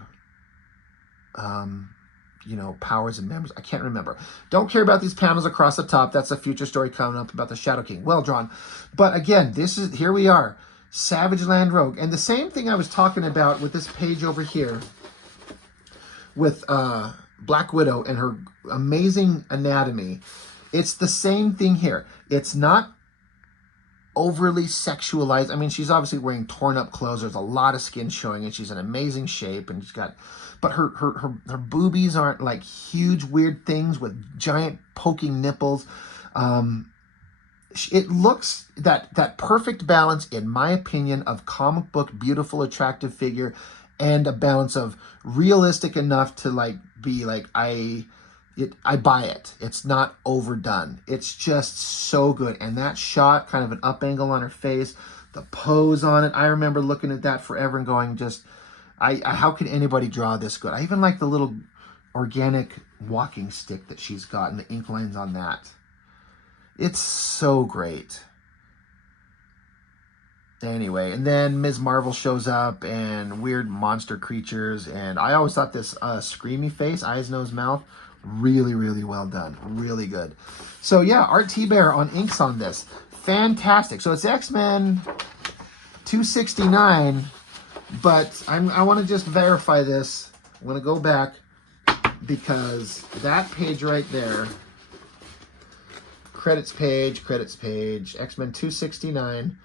powers and memories. I can't remember. Don't care about these panels across the top. That's a future story coming up about the Shadow King. Well drawn. But again, here we are. Savage Land Rogue. And the same thing I was talking about with this page over here with Black Widow and her amazing anatomy. It's the same thing here. It's not overly sexualized. I mean, she's obviously wearing torn up clothes. There's a lot of skin showing, and she's in amazing shape. And she's got, but her boobies aren't like huge weird things with giant poking nipples. It looks that perfect balance, in my opinion, of comic book beautiful, attractive figure, and a balance of realistic enough to like be like I buy it. It's not overdone. It's just so good. And that shot, kind of an up angle on her face, the pose on it. I remember looking at that forever and going, just, how can anybody draw this good? I even like the little organic walking stick that she's got and the ink lines on that. It's so great. Anyway, and then Ms. Marvel shows up and weird monster creatures. And I always thought this screamy face, eyes, nose, mouth, really, really well done. Really good. So yeah, Art T-Bear on inks on this. Fantastic. So it's X-Men 269, but I want to just verify this. I'm going to go back because that page right there, credits page, X-Men 269,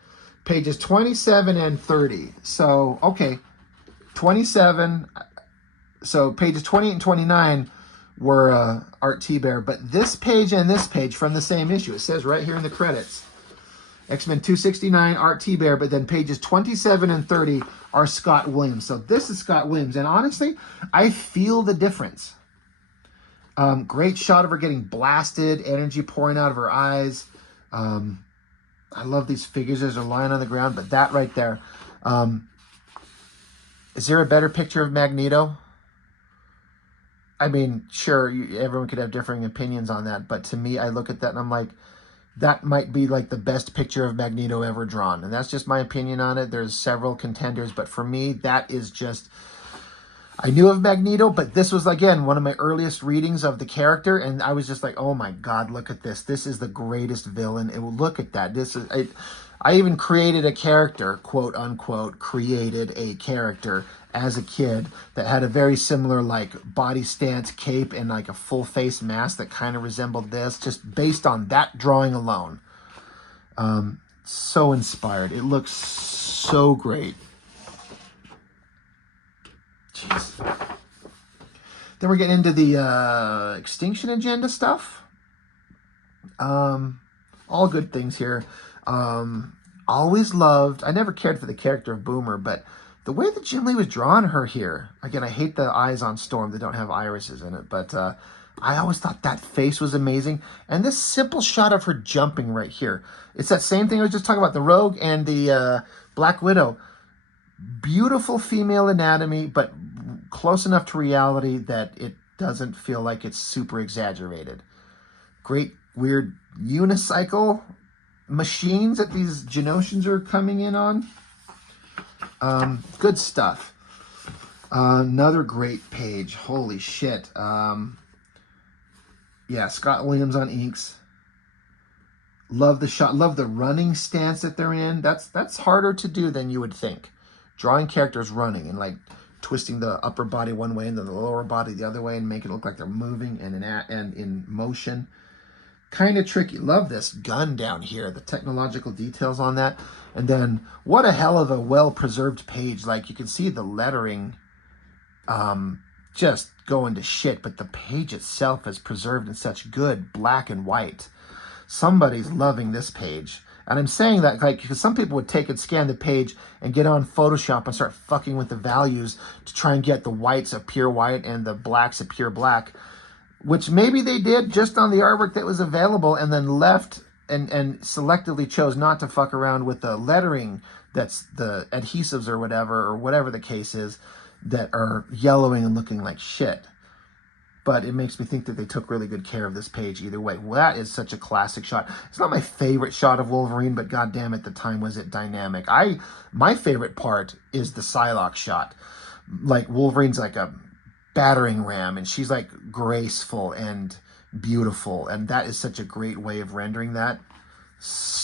pages 27 and 30. So, okay, 27. So pages 28 and 29 were Art T-Bear, but this page and this page from the same issue. It says right here in the credits, X-Men 269, Art T-Bear, but then pages 27 and 30 are Scott Williams. So this is Scott Williams, and honestly, I feel the difference. Great shot of her getting blasted, energy pouring out of her eyes. I love these figures as they're lying on the ground, but that right there. Is there a better picture of Magneto? I mean, sure, everyone could have differing opinions on that, but to me, I look at that and I'm like, that might be like the best picture of Magneto ever drawn. And that's just my opinion on it. There's several contenders, but for me, that is just... I knew of Magneto, but this was, again, one of my earliest readings of the character, and I was just like, oh my God, look at this. This is the greatest villain. And look at that. This is... I even created a character, quote unquote, created a character as a kid that had a very similar like body stance, cape, and like a full face mask that kind of resembled this, just based on that drawing alone. So inspired. It looks so great. Jeez. Then we're getting into the Extinction Agenda stuff. All good things here. Always loved, I never cared for the character of Boomer, but the way that Jim Lee was drawing her here, again, I hate the eyes on Storm that don't have irises in it, but I always thought that face was amazing. And this simple shot of her jumping right here, it's that same thing I was just talking about, the Rogue and the Black Widow. Beautiful female anatomy, but close enough to reality that it doesn't feel like it's super exaggerated. Great, weird unicycle machines that these Genosians are coming in on. Good stuff. Another great page. Holy shit. Yeah, Scott Williams on inks. Love the shot. Love the running stance that they're in. That's harder to do than you would think. Drawing characters running and like twisting the upper body one way and then the lower body the other way and make it look like they're moving and in motion. Kind of tricky. Love this gun down here, the technological details on that. And then what a hell of a well-preserved page. Like you can see the lettering just going to shit, but the page itself is preserved in such good black and white. Somebody's loving this page. And I'm saying that like because some people would take and scan the page and get on Photoshop and start fucking with the values to try and get the whites a pure white and the blacks a pure black. Which maybe they did just on the artwork that was available and then left and selectively chose not to fuck around with the lettering that's the adhesives or whatever the case is that are yellowing and looking like shit. But it makes me think that they took really good care of this page either way. Well, that is such a classic shot. It's not my favorite shot of Wolverine, but goddamn at the time was it dynamic. My favorite part is the Psylocke shot. Like Wolverine's like a battering ram and she's like graceful and beautiful, and that is such a great way of rendering that.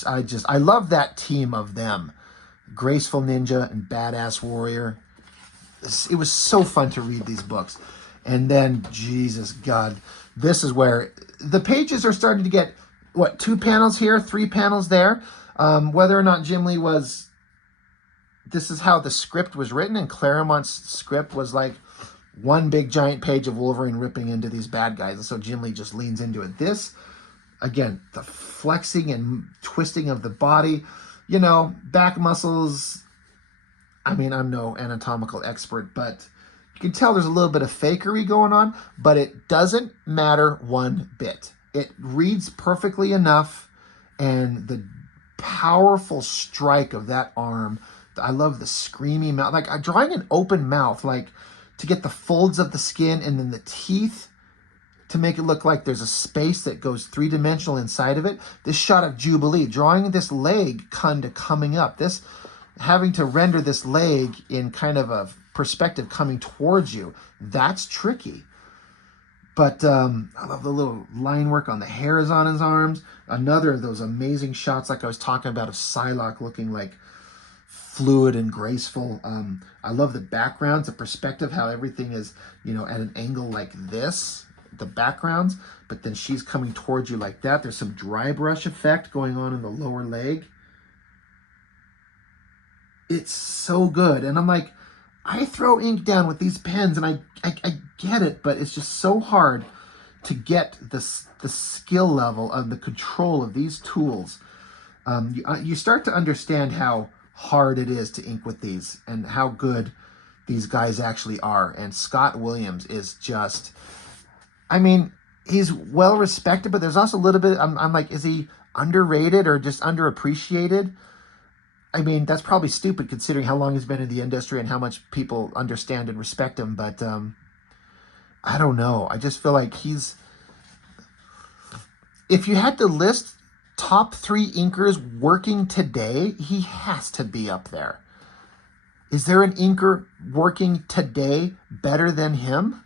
I love that team of them. graceful ninja and badass warrior. It was so fun to read these books. And then, Jesus God, this is where the pages are starting to get, what, 2 panels here, 3 panels there. Whether or not Jim Lee was, this is how the script was written, and Claremont's script was like one big giant page of Wolverine ripping into these bad guys. And so Jim Lee just leans into it. This, again, the flexing and twisting of the body, you know, back muscles. I mean, I'm no anatomical expert, but you can tell there's a little bit of fakery going on, but it doesn't matter one bit. It reads perfectly enough, and the powerful strike of that arm, I love the screamy mouth, like drawing an open mouth, like to get the folds of the skin and then the teeth to make it look like there's a space that goes 3-dimensional inside of it. This shot of Jubilee, drawing this leg kind of coming up, this having to render this leg in kind of a perspective coming towards you, that's tricky. But I love the little line work on the hairs on his arms. Another of those amazing shots like I was talking about of Psylocke looking like fluid and graceful. I love the backgrounds, the perspective, how everything is, you know, at an angle like this, the backgrounds, but then she's coming towards you like that. There's some dry brush effect going on in the lower leg. It's so good. And I'm like, I throw ink down with these pens, and I get it, but it's just so hard to get the skill level of the control of these tools. You start to understand how hard it is to ink with these and how good these guys actually are. And Scott Williams is just, I mean, he's well respected, but there's also a little bit, I'm like, is he underrated or just underappreciated? I mean, that's probably stupid considering how long he's been in the industry and how much people understand and respect him. But I don't know. I just feel like he's, if you had to list top 3 inkers working today, he has to be up there. Is there an inker working today better than him?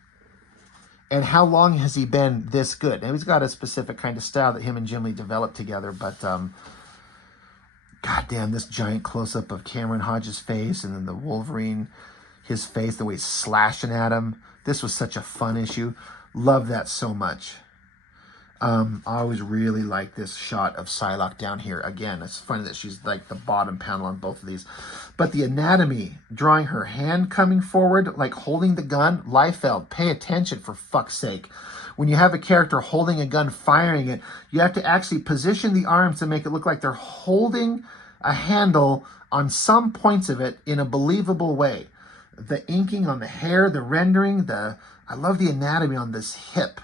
And how long has he been this good? Now, he's got a specific kind of style that him and Jim Lee developed together, but goddamn, this giant close-up of Cameron Hodges' face and then the Wolverine, his face, the way he's slashing at him. This was such a fun issue. Love that so much. I always really like this shot of Psylocke down here. Again, it's funny that she's like the bottom panel on both of these. But the anatomy, drawing her hand coming forward, like holding the gun. Liefeld, pay attention for fuck's sake. When you have a character holding a gun, firing it, you have to actually position the arms to make it look like they're holding a handle on some points of it in a believable way. The inking on the hair, the rendering, I love the anatomy on this hip.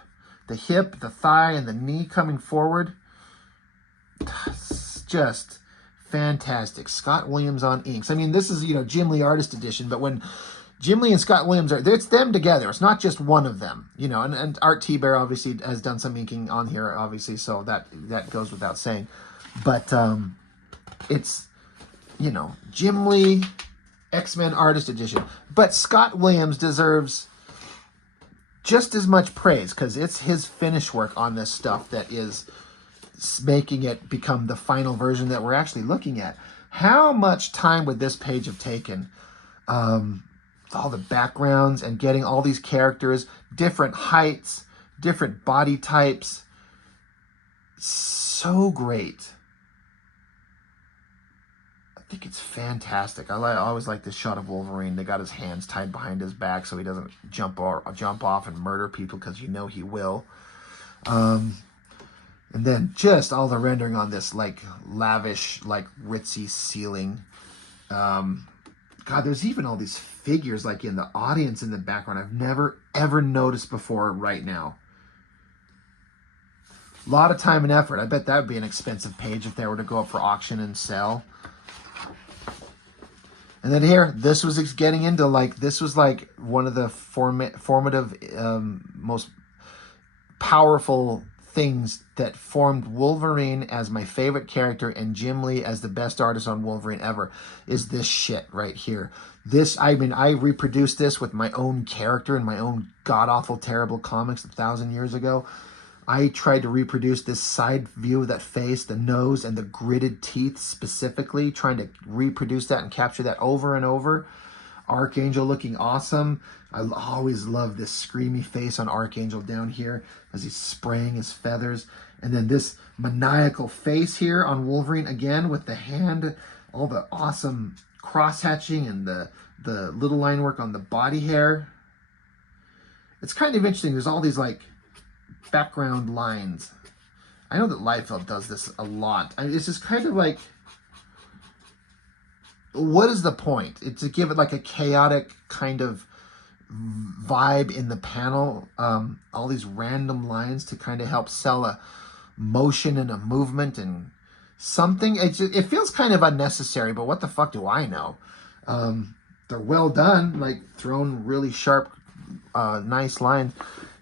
The hip, the thigh, and the knee coming forward. It's just fantastic. Scott Williams on inks. I mean, this is, you know, Jim Lee Artist Edition, but when Jim Lee and Scott Williams it's them together. It's not just one of them, you know, and Art T-Bear obviously has done some inking on here, obviously, so that goes without saying. But it's, you know, Jim Lee, X-Men Artist Edition. But Scott Williams deserves just as much praise because it's his finish work on this stuff that is making it become the final version that we're actually looking at. How much time would this page have taken? All the backgrounds and getting all these characters, different heights, different body types. So great. I think it's fantastic. I always like this shot of Wolverine. They got his hands tied behind his back so he doesn't jump off and murder people, because you know he will. And then just all the rendering on this, like lavish, like ritzy ceiling. God, there's even all these figures like in the audience in the background I've never ever noticed before right now. A lot of time and effort. I bet that would be an expensive page if they were to go up for auction and sell. And then here, this was getting into like, this was like one of the formative, most powerful things that formed Wolverine as my favorite character and Jim Lee as the best artist on Wolverine ever, is this shit right here. This, I mean, I reproduced this with my own character and my own god-awful, terrible comics 1,000 years ago. I tried to reproduce this side view of that face, the nose and the gritted teeth specifically, trying to reproduce that and capture that over and over. Archangel looking awesome. I always love this screamy face on Archangel down here as he's spraying his feathers. And then this maniacal face here on Wolverine again with the hand, all the awesome cross-hatching and the little line work on the body hair. It's kind of interesting. There's all these like background lines. I know that Liefeld does this a lot. It's just kind of like, what is the point? It's to give it like a chaotic kind of vibe in the panel. All these random lines to kind of help sell a motion and a movement and something. It feels kind of unnecessary, but what the fuck do I know? They're well done, like thrown really sharp, nice lines.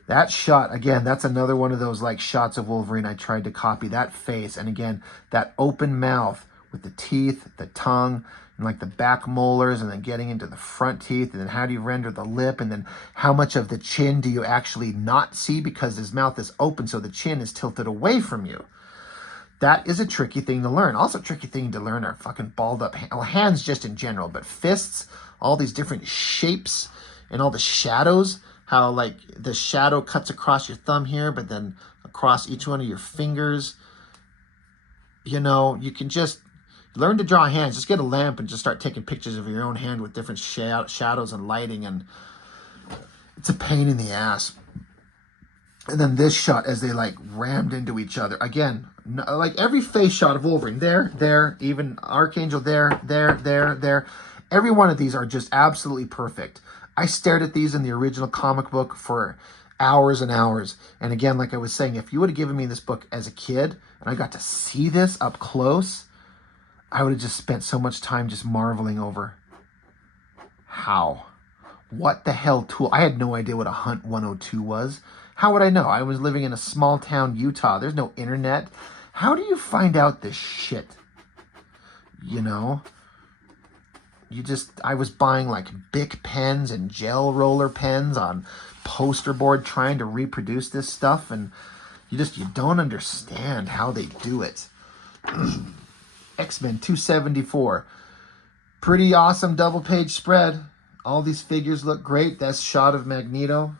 That shot, again, that's another one of those like shots of Wolverine I tried to copy. That face, and again, that open mouth with the teeth, the tongue, and like the back molars, and then getting into the front teeth, and then how do you render the lip, and then how much of the chin do you actually not see because his mouth is open so the chin is tilted away from you. That is a tricky thing to learn. Also a tricky thing to learn are fucking balled up hands just in general, but fists, all these different shapes and all the shadows, how like the shadow cuts across your thumb here, but then across each one of your fingers. You know, you can just learn to draw hands. Just get a lamp and just start taking pictures of your own hand with different shadows and lighting, and it's a pain in the ass. And then this shot as they like rammed into each other. Again, like every face shot of Wolverine, there, even Archangel, there. Every one of these are just absolutely perfect. I stared at these in the original comic book for hours and hours. And again, like I was saying, if you would have given me this book as a kid and I got to see this up close, I would have just spent so much time just marveling over how. What the hell tool? I had no idea what a Hunt 102 was. How would I know? I was living in a small town, Utah. There's no internet. How do you find out this shit? You know? I was buying like Bic pens and gel roller pens on poster board trying to reproduce this stuff, and you don't understand how they do it. X-Men 274. Pretty awesome double page spread. All these figures look great. That's shot of Magneto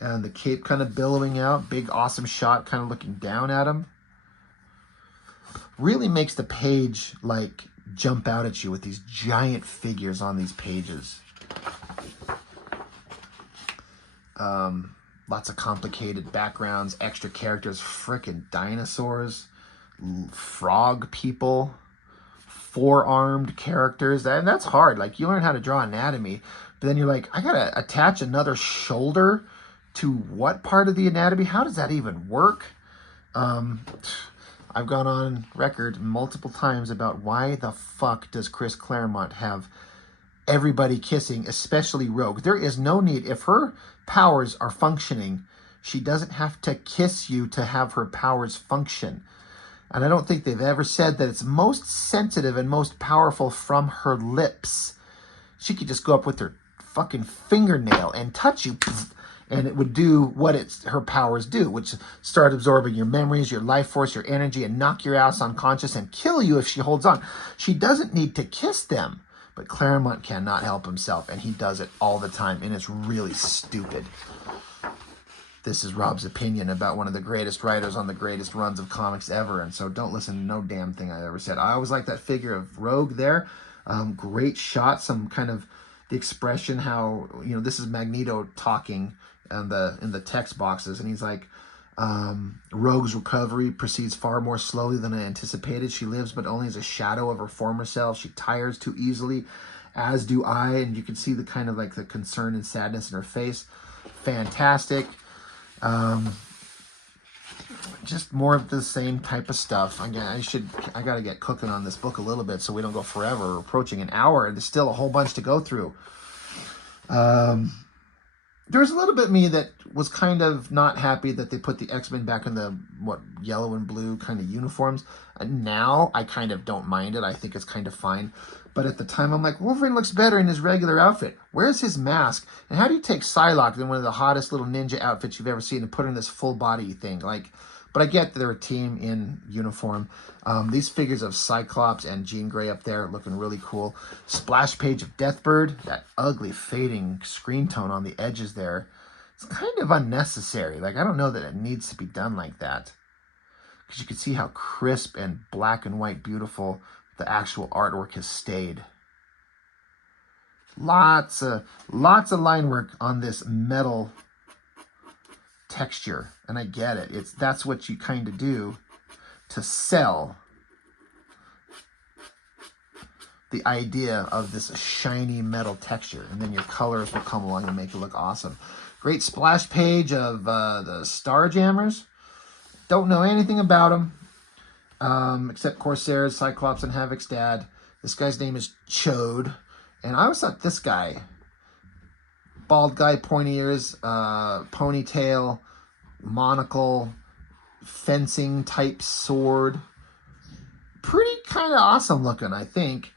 and the cape kind of billowing out. Big awesome shot kind of looking down at him. Really makes the page like jump out at you with these giant figures on these pages. Lots of complicated backgrounds, extra characters, frickin' dinosaurs, frog people, four-armed characters. And that's hard. Like, you learn how to draw anatomy, but then you're like, I gotta attach another shoulder to what part of the anatomy? How does that even work? I've gone on record multiple times about why the fuck does Chris Claremont have everybody kissing, especially Rogue? There is no need. If her powers are functioning, she doesn't have to kiss you to have her powers function. And I don't think they've ever said that it's most sensitive and most powerful from her lips. She could just go up with her fucking fingernail and touch you, and it would do what her powers do, which start absorbing your memories, your life force, your energy, and knock your ass unconscious and kill you if she holds on. She doesn't need to kiss them, but Claremont cannot help himself, and he does it all the time, and it's really stupid. This is Rob's opinion about one of the greatest writers on the greatest runs of comics ever, and so don't listen to no damn thing I ever said. I always like that figure of Rogue there. Great shot, some kind of the expression, how, you know, this is Magneto talking in the text boxes, and he's like, Rogue's recovery proceeds far more slowly than I anticipated. She lives but only as a shadow of her former self. She tires too easily, as do I. And you can see the kind of like the concern and sadness in her face. Fantastic. Just more of the same type of stuff. Again, I got to get cooking on this book a little bit so we don't go forever. We're approaching an hour. There's still a whole bunch to go through. there's a little bit of me that was kind of not happy that they put the X-Men back in the, yellow and blue kind of uniforms. Now, I kind of don't mind it. I think it's kind of fine. But at the time, I'm like, Wolverine looks better in his regular outfit. Where's his mask? And how do you take Psylocke in one of the hottest little ninja outfits you've ever seen and put her in this full body thing? Like, but I get they're a team in uniform. These figures of Cyclops and Jean Grey up there looking really cool. Splash page of Deathbird. That ugly fading screen tone on the edges there. It's kind of unnecessary. Like, I don't know that it needs to be done like that. Because you can see how crisp and black and white beautiful the actual artwork has stayed. Lots of line work on this metal texture, and I get it. That's what you kind of do to sell the idea of this shiny metal texture, and then your colors will come along and make it look awesome. Great splash page of the Starjammers. Don't know anything about them, except Corsairs, Cyclops, and Havoc's dad. This guy's name is Chode, and I always thought this guy, bald guy, pointy ears, ponytail, monocle, fencing type sword, pretty kind of awesome looking, I think.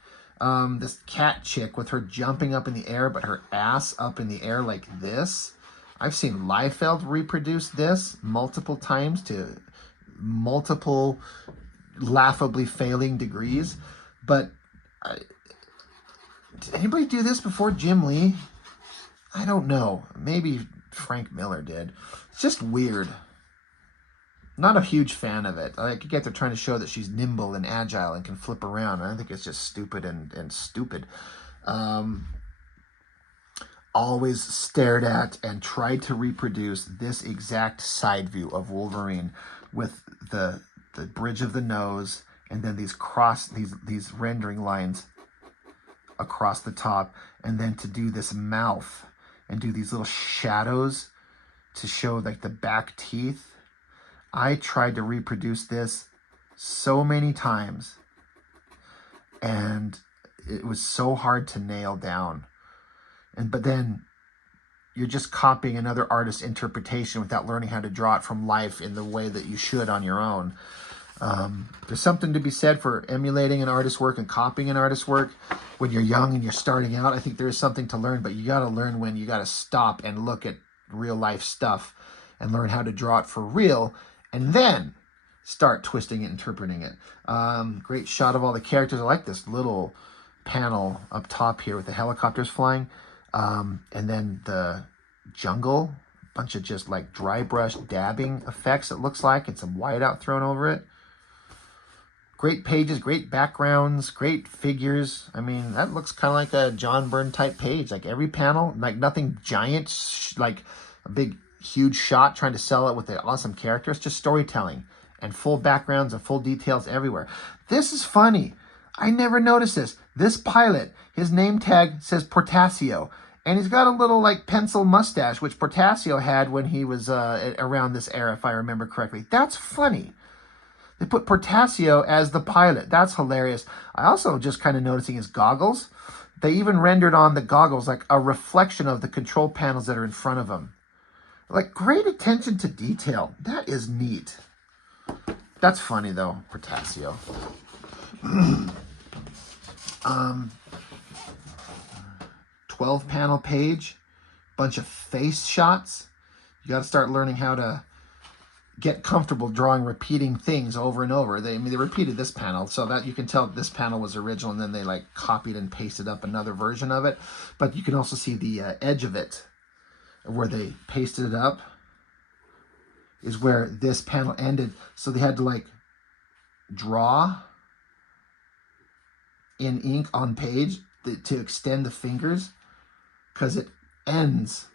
This cat chick with her jumping up in the air, but her ass up in the air like this. I've seen Liefeld reproduce this multiple times to multiple laughably failing degrees. But did anybody do this before Jim Lee? I don't know. Maybe Frank Miller did. It's just weird. Not a huge fan of it. I get they're trying to show that she's nimble and agile and can flip around. I think it's just stupid and stupid. Always stared at and tried to reproduce this exact side view of Wolverine with the bridge of the nose and then these rendering lines across the top, and then to do this mouth and do these little shadows to show like the back teeth. I tried to reproduce this so many times, and it was so hard to nail down. But then you're just copying another artist's interpretation without learning how to draw it from life in the way that you should on your own. There's something to be said for emulating an artist's work and copying an artist's work when you're young and you're starting out. I think there is something to learn, but you got to learn when you got to stop and look at real life stuff and learn how to draw it for real, and then start twisting it, interpreting it. Great shot of all the characters. I like this little panel up top here with the helicopters flying. And then the jungle, a bunch of just like dry brush dabbing effects, it looks like, and some whiteout thrown over it. Great pages, great backgrounds, great figures. I mean, that looks kind of like a John Byrne type page. Like every panel, like nothing giant, like a big, huge shot trying to sell it with the awesome characters. Just storytelling and full backgrounds and full details everywhere. This is funny. I never noticed this. This pilot, his name tag says Portasio. And he's got a little like pencil mustache, which Portasio had when he was around this era, if I remember correctly. That's funny. They put Portasio as the pilot. That's hilarious. I also just kind of noticing his goggles. They even rendered on the goggles like a reflection of the control panels that are in front of him. Like, great attention to detail. That is neat. That's funny, though, Portasio. 12-panel page. Bunch of face shots. You got to start learning how to get comfortable drawing repeating things over and over. They repeated this panel, so that you can tell this panel was original, and then they like copied and pasted up another version of it. But you can also see the edge of it, where they pasted it up, is where this panel ended. So they had to like draw in ink on page to extend the fingers, because it ends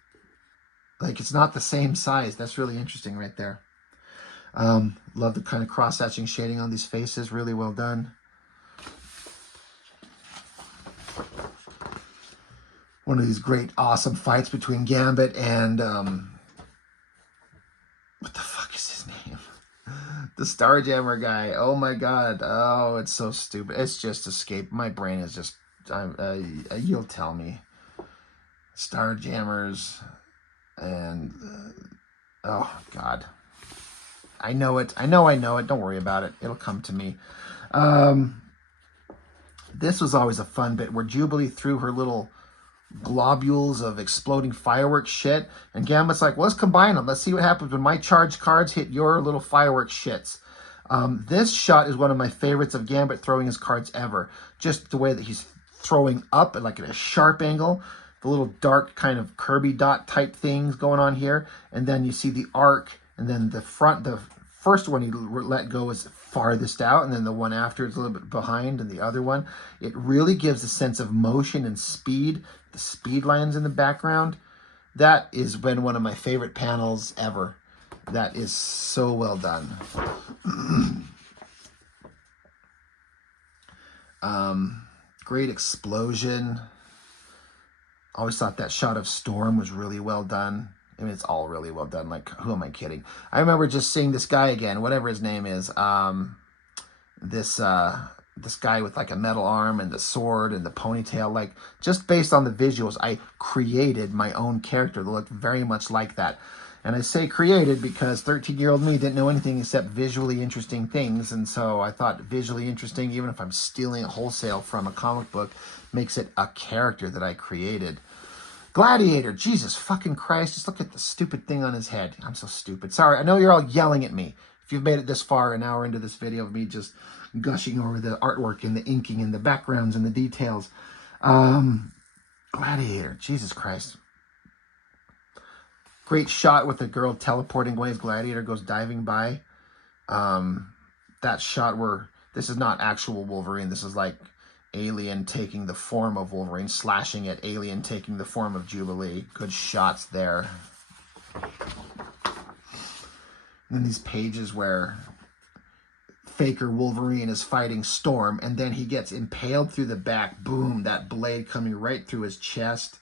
like it's not the same size. That's really interesting right there. Love the kind of cross-hatching shading on these faces. Really well done. One of these great, awesome fights between Gambit and, what the fuck is his name? The Starjammer guy. Oh my God. Oh, it's so stupid. It's just escaped. My brain is just, you'll tell me. Starjammers. And, oh, God. I know it. I know it. Don't worry about it. It'll come to me. This was always a fun bit where Jubilee threw her little globules of exploding fireworks shit, and Gambit's like, well, let's combine them. Let's see what happens when my charged cards hit your little fireworks shits. This shot is one of my favorites of Gambit throwing his cards ever. Just the way that he's throwing up, like at a sharp angle, the little dark kind of Kirby dot type things going on here, and then you see the arc, and then the first one he let go is farthest out, and then the one after is a little bit behind, and the other one. It really gives a sense of motion and speed. The speed lines in the background. That has been one of my favorite panels ever. That is so well done. Great explosion. Always thought that shot of Storm was really well done. I mean, it's all really well done. Like, who am I kidding? I remember just seeing this guy again, whatever his name is. This guy with like a metal arm and the sword and the ponytail. Like, just based on the visuals, I created my own character that looked very much like that. And I say created because 13-year-old me didn't know anything except visually interesting things. And so I thought visually interesting, even if I'm stealing it wholesale from a comic book, makes it a character that I created. Gladiator, Jesus fucking Christ. Just look at the stupid thing on his head. I'm so stupid. Sorry, I know you're all yelling at me. If you've made it this far, an hour into this video of me just gushing over the artwork and the inking and the backgrounds and the details. Gladiator, Jesus Christ. Great shot with the girl teleporting away as Gladiator goes diving by. That shot where this is not actual Wolverine. This is like Alien taking the form of Wolverine, slashing at Alien taking the form of Jubilee. Good shots there. And then these pages where Faker Wolverine is fighting Storm, and then he gets impaled through the back. Boom, that blade coming right through his chest.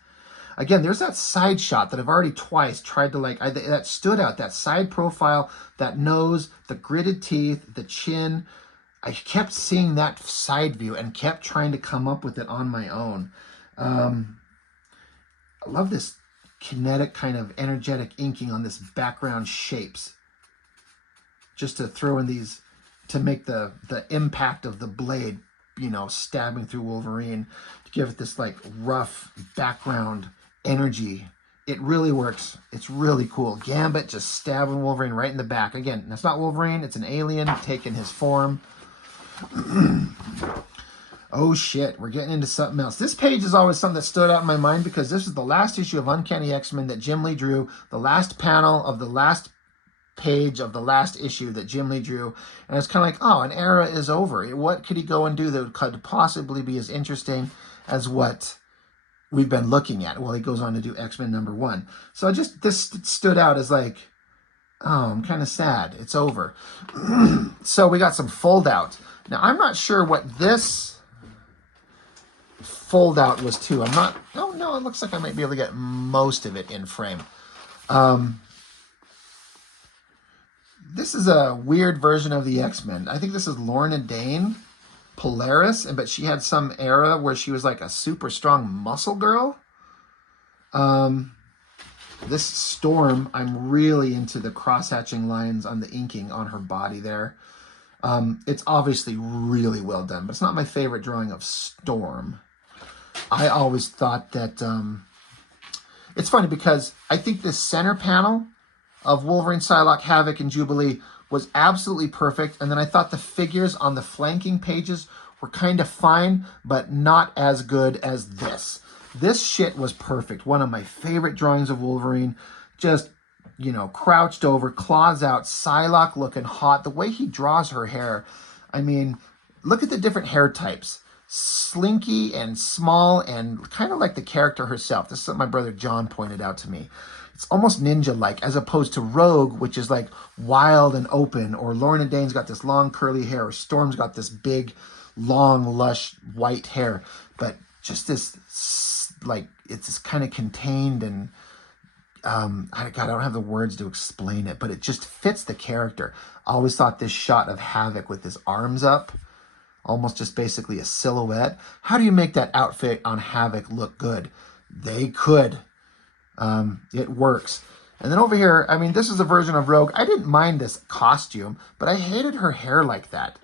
Again, there's that side shot that I've already twice tried to that stood out. That side profile, that nose, the gritted teeth, the chin. I kept seeing that side view and kept trying to come up with it on my own. I love this kinetic kind of energetic inking on this background shapes. Just to throw in these, to make the impact of the blade, you know, stabbing through Wolverine, to give it this like rough background energy. It really works. It's really cool. Gambit just stabbing Wolverine right in the back. Again, that's not Wolverine. It's an alien taking his form. Oh shit, we're getting into something else. This page is always something that stood out in my mind because this is the last issue of Uncanny X-Men that Jim Lee drew. The last panel of the last page of the last issue that Jim Lee drew. And it's kind of like, oh, an era is over. What could he go and do that could possibly be as interesting as what we've been looking at? Well, he goes on to do X-Men #1. So this stood out as like, oh, I'm kind of sad. It's over. So we got some fold out. Now, I'm not sure what this fold out was too. I'm not, oh no, it looks like I might be able to get most of it in frame. This is a weird version of the X-Men. I think this is Lorna Dane, Polaris, but she had some era where she was like a super strong muscle girl. This Storm, I'm really into the cross-hatching lines on the inking on her body there. It's obviously really well done, but it's not my favorite drawing of Storm. I always thought that, it's funny because I think this center panel of Wolverine, Psylocke, Havoc, and Jubilee was absolutely perfect. And then I thought the figures on the flanking pages were kind of fine, but not as good as this. This shit was perfect. One of my favorite drawings of Wolverine. Just, you know, crouched over, claws out, Psylocke looking hot. The way he draws her hair, I mean, look at the different hair types. Slinky and small and kind of like the character herself. This is what my brother John pointed out to me. It's almost ninja-like, as opposed to Rogue, which is like wild and open, or Lorna Dane's got this long curly hair, or Storm's got this big, long, lush white hair. But just this, like, it's this kind of contained and, I don't have the words to explain it, but it just fits the character. I always thought this shot of Havoc with his arms up, almost just basically a silhouette. How do you make that outfit on Havoc look good? They could. It works. And then over here, I mean, this is a version of Rogue. I didn't mind this costume, but I hated her hair like that.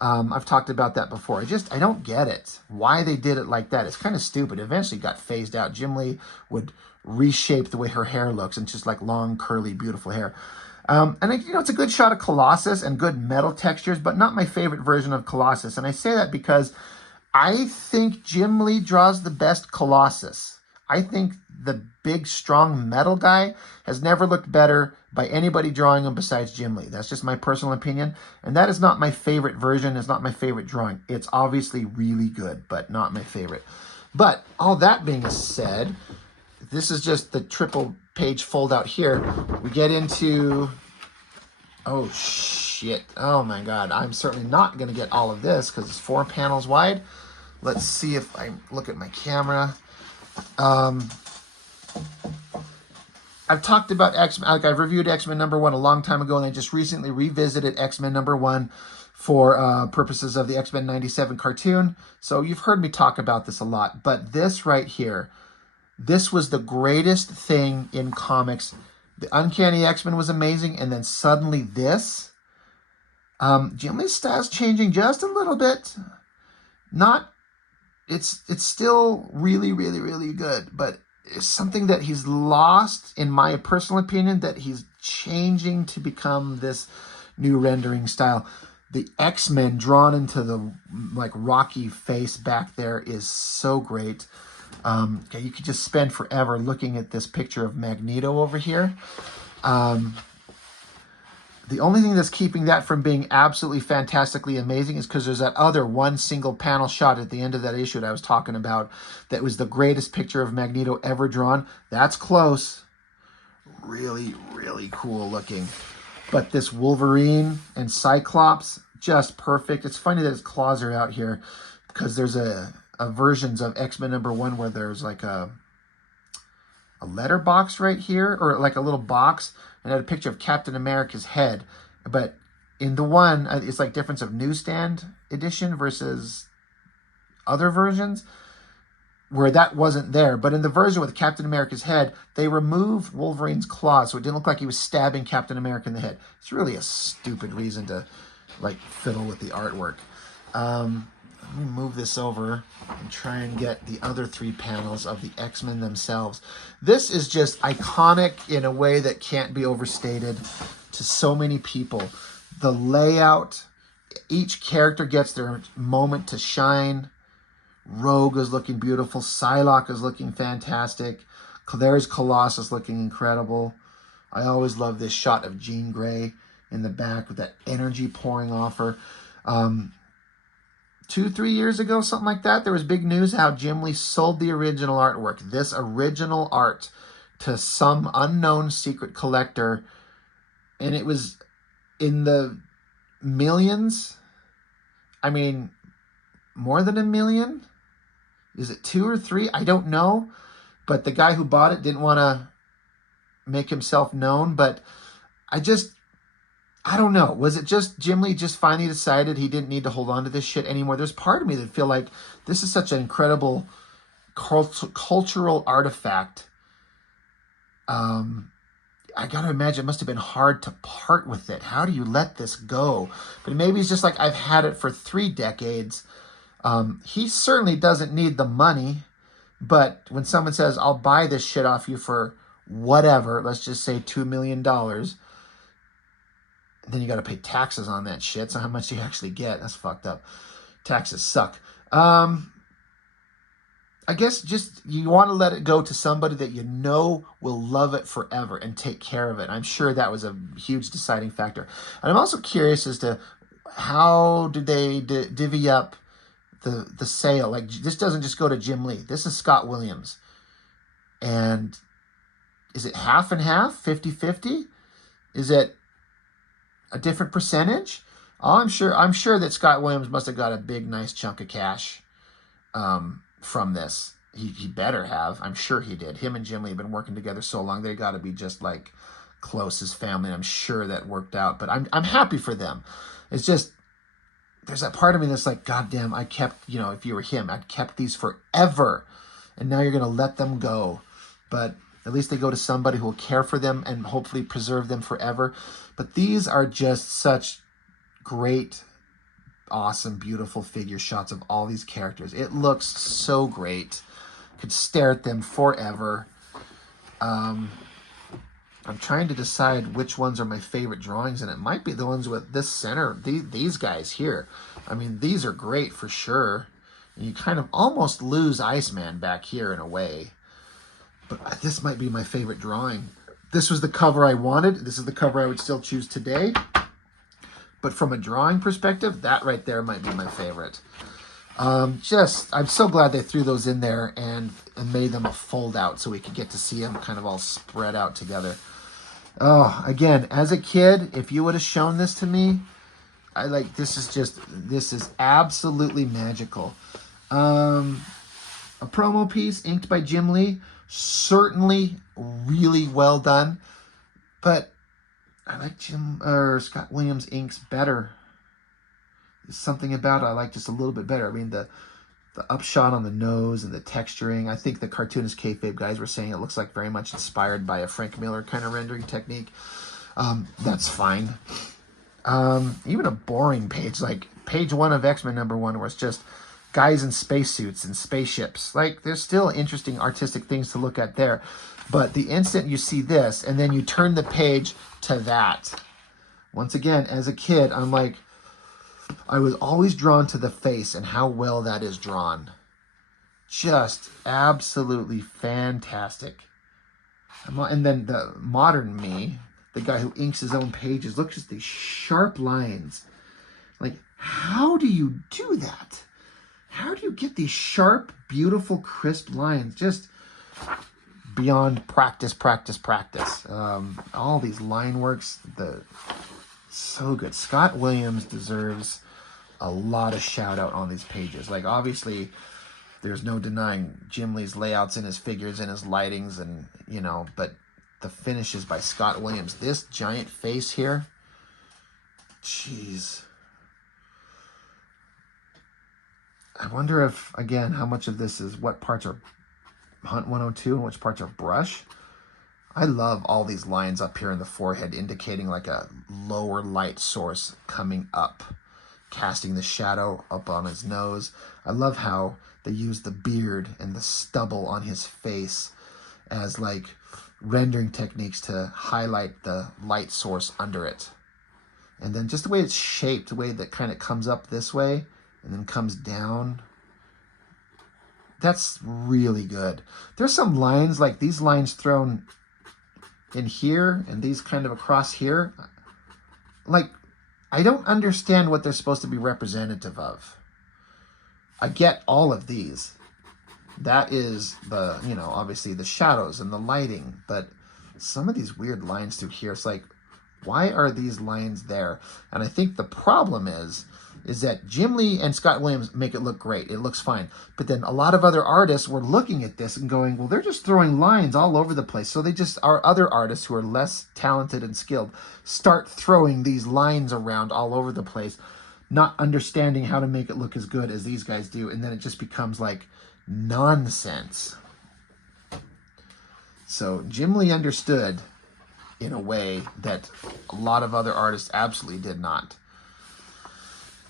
I've talked about that before. I don't get it. Why they did it like that. It's kind of stupid. It eventually got phased out. Jim Lee would reshape the way her hair looks and just like long, curly, beautiful hair. It's a good shot of Colossus and good metal textures, but not my favorite version of Colossus. And I say that because I think Jim Lee draws the best Colossus. I think the big, strong metal guy has never looked better by anybody drawing him besides Jim Lee. That's just my personal opinion. And that is not my favorite version. It's not my favorite drawing. It's obviously really good, but not my favorite. But all that being said, this is just the triple page fold out here. We get into, oh shit, oh my God. I'm certainly not going to get all of this because it's 4 panels wide. Let's see if I look at my camera. I've talked about X-Men, like I've reviewed X-Men #1 a long time ago, and I just recently revisited X-Men #1 for purposes of the X-Men 97 cartoon. So you've heard me talk about this a lot, but this right here, this was the greatest thing in comics. The Uncanny X-Men was amazing, and then suddenly this. Jim Lee's style's changing just a little bit. It's still really, really, really good, but it's something that he's lost, in my personal opinion, that he's changing to become this new rendering style. The X-Men drawn into the like rocky face back there is so great. Okay, you could just spend forever looking at this picture of Magneto over here. The only thing that's keeping that from being absolutely fantastically amazing is because there's that other one single panel shot at the end of that issue that I was talking about that was the greatest picture of Magneto ever drawn. That's close. Really, really cool looking. But this Wolverine and Cyclops, just perfect. It's funny that his claws are out here because there's a versions of X-Men #1 where there's like a letter box right here, or like a little box, and I had a picture of Captain America's head. But in the one, it's like difference of newsstand edition versus other versions where that wasn't there. But in the version with Captain America's head, they remove Wolverine's claws, so it didn't look like he was stabbing Captain America in the head. It's really a stupid reason to like fiddle with the artwork. Let me move this over and try and get the other 3 panels of the X-Men themselves. This is just iconic in a way that can't be overstated to so many people. The layout, each character gets their moment to shine. Rogue is looking beautiful. Psylocke is looking fantastic. There's Colossus looking incredible. I always love this shot of Jean Grey in the back with that energy pouring off her. 2-3 years ago, something like that, there was big news how Jim Lee sold the original artwork, this original art, to some unknown secret collector, and it was in the millions. I mean, more than $1 million? Is it 2 or 3? I don't know, but the guy who bought it didn't want to make himself known, but I don't know. Was it just Jim Lee just finally decided he didn't need to hold on to this shit anymore? There's part of me that feel like this is such an incredible cultural artifact. I got to imagine it must have been hard to part with it. How do you let this go? But maybe it's just like, I've had it for 3 decades. He certainly doesn't need the money. But when someone says, I'll buy this shit off you for whatever, let's just say $2 million, then you got to pay taxes on that shit. So how much do you actually get? That's fucked up. Taxes suck. I guess just you want to let it go to somebody that you know will love it forever and take care of it. I'm sure that was a huge deciding factor. And I'm also curious as to how did they divvy up the sale? Like, this doesn't just go to Jim Lee. This is Scott Williams. And is it half and half, 50-50? Is it a different percentage? Oh, I'm sure that Scott Williams must have got a big, nice chunk of cash from this. He better have. I'm sure he did. Him and Jim Lee have been working together so long. They got to be just like close as family. I'm sure that worked out. But I'm happy for them. It's just, there's that part of me that's like, God damn, I kept, if you were him, I'd kept these forever. And now you're going to let them go. But At least they go to somebody who will care for them and hopefully preserve them forever. But these are just such great, awesome, beautiful figure shots of all these characters. It looks so great. Could stare at them forever. I'm trying to decide which ones are my favorite drawings, and it might be the ones with this center, these guys here. I mean, these are great for sure. And you kind of almost lose Iceman back here in a way. But this might be my favorite drawing. This was the cover I wanted. This is the cover I would still choose today. But from a drawing perspective, that right there might be my favorite. I'm so glad they threw those in there and made them a fold out so we could get to see them kind of all spread out together. Oh, again, as a kid, if you would have shown this to me, this is absolutely magical. A promo piece inked by Jim Lee, certainly really well done, but I like Scott Williams' inks better. There's something about it I like just a little bit better. I mean, the upshot on the nose and the texturing. I think the cartoonist kayfabe guys were saying it looks like very much inspired by a Frank Miller kind of rendering technique. That's fine. Even a boring page, like page 1 of X-Men #1, where it's just guys in spacesuits and spaceships. Like, there's still interesting artistic things to look at there. But the instant you see this, and then you turn the page to that, once again, as a kid, I'm like, I was always drawn to the face and how well that is drawn. Just absolutely fantastic. And then the modern me, the guy who inks his own pages, look at these sharp lines. Like, how do you do that? How do you get these sharp, beautiful, crisp lines? Just beyond practice. All these line works, so good. Scott Williams deserves a lot of shout out on these pages. Like, obviously, there's no denying Jim Lee's layouts and his figures and his lightings, and but the finishes by Scott Williams. This giant face here, jeez. I wonder if, again, how much of this is what parts are Hunt 102 and which parts are brush. I love all these lines up here in the forehead indicating like a lower light source coming up, casting the shadow up on his nose. I love how they use the beard and the stubble on his face as like rendering techniques to highlight the light source under it. And then just the way it's shaped, the way that kind of comes up this way and then comes down. That's really good. There's some lines, like these lines thrown in here and these kind of across here. Like, I don't understand what they're supposed to be representative of. I get all of these. That is the, obviously the shadows and the lighting, but some of these weird lines through here, it's like, why are these lines there? And I think the problem is that Jim Lee and Scott Williams make it look great. It looks fine. But then a lot of other artists were looking at this and going, well, they're just throwing lines all over the place. So our other artists who are less talented and skilled start throwing these lines around all over the place, not understanding how to make it look as good as these guys do. And then it just becomes like nonsense. So Jim Lee understood in a way that a lot of other artists absolutely did not.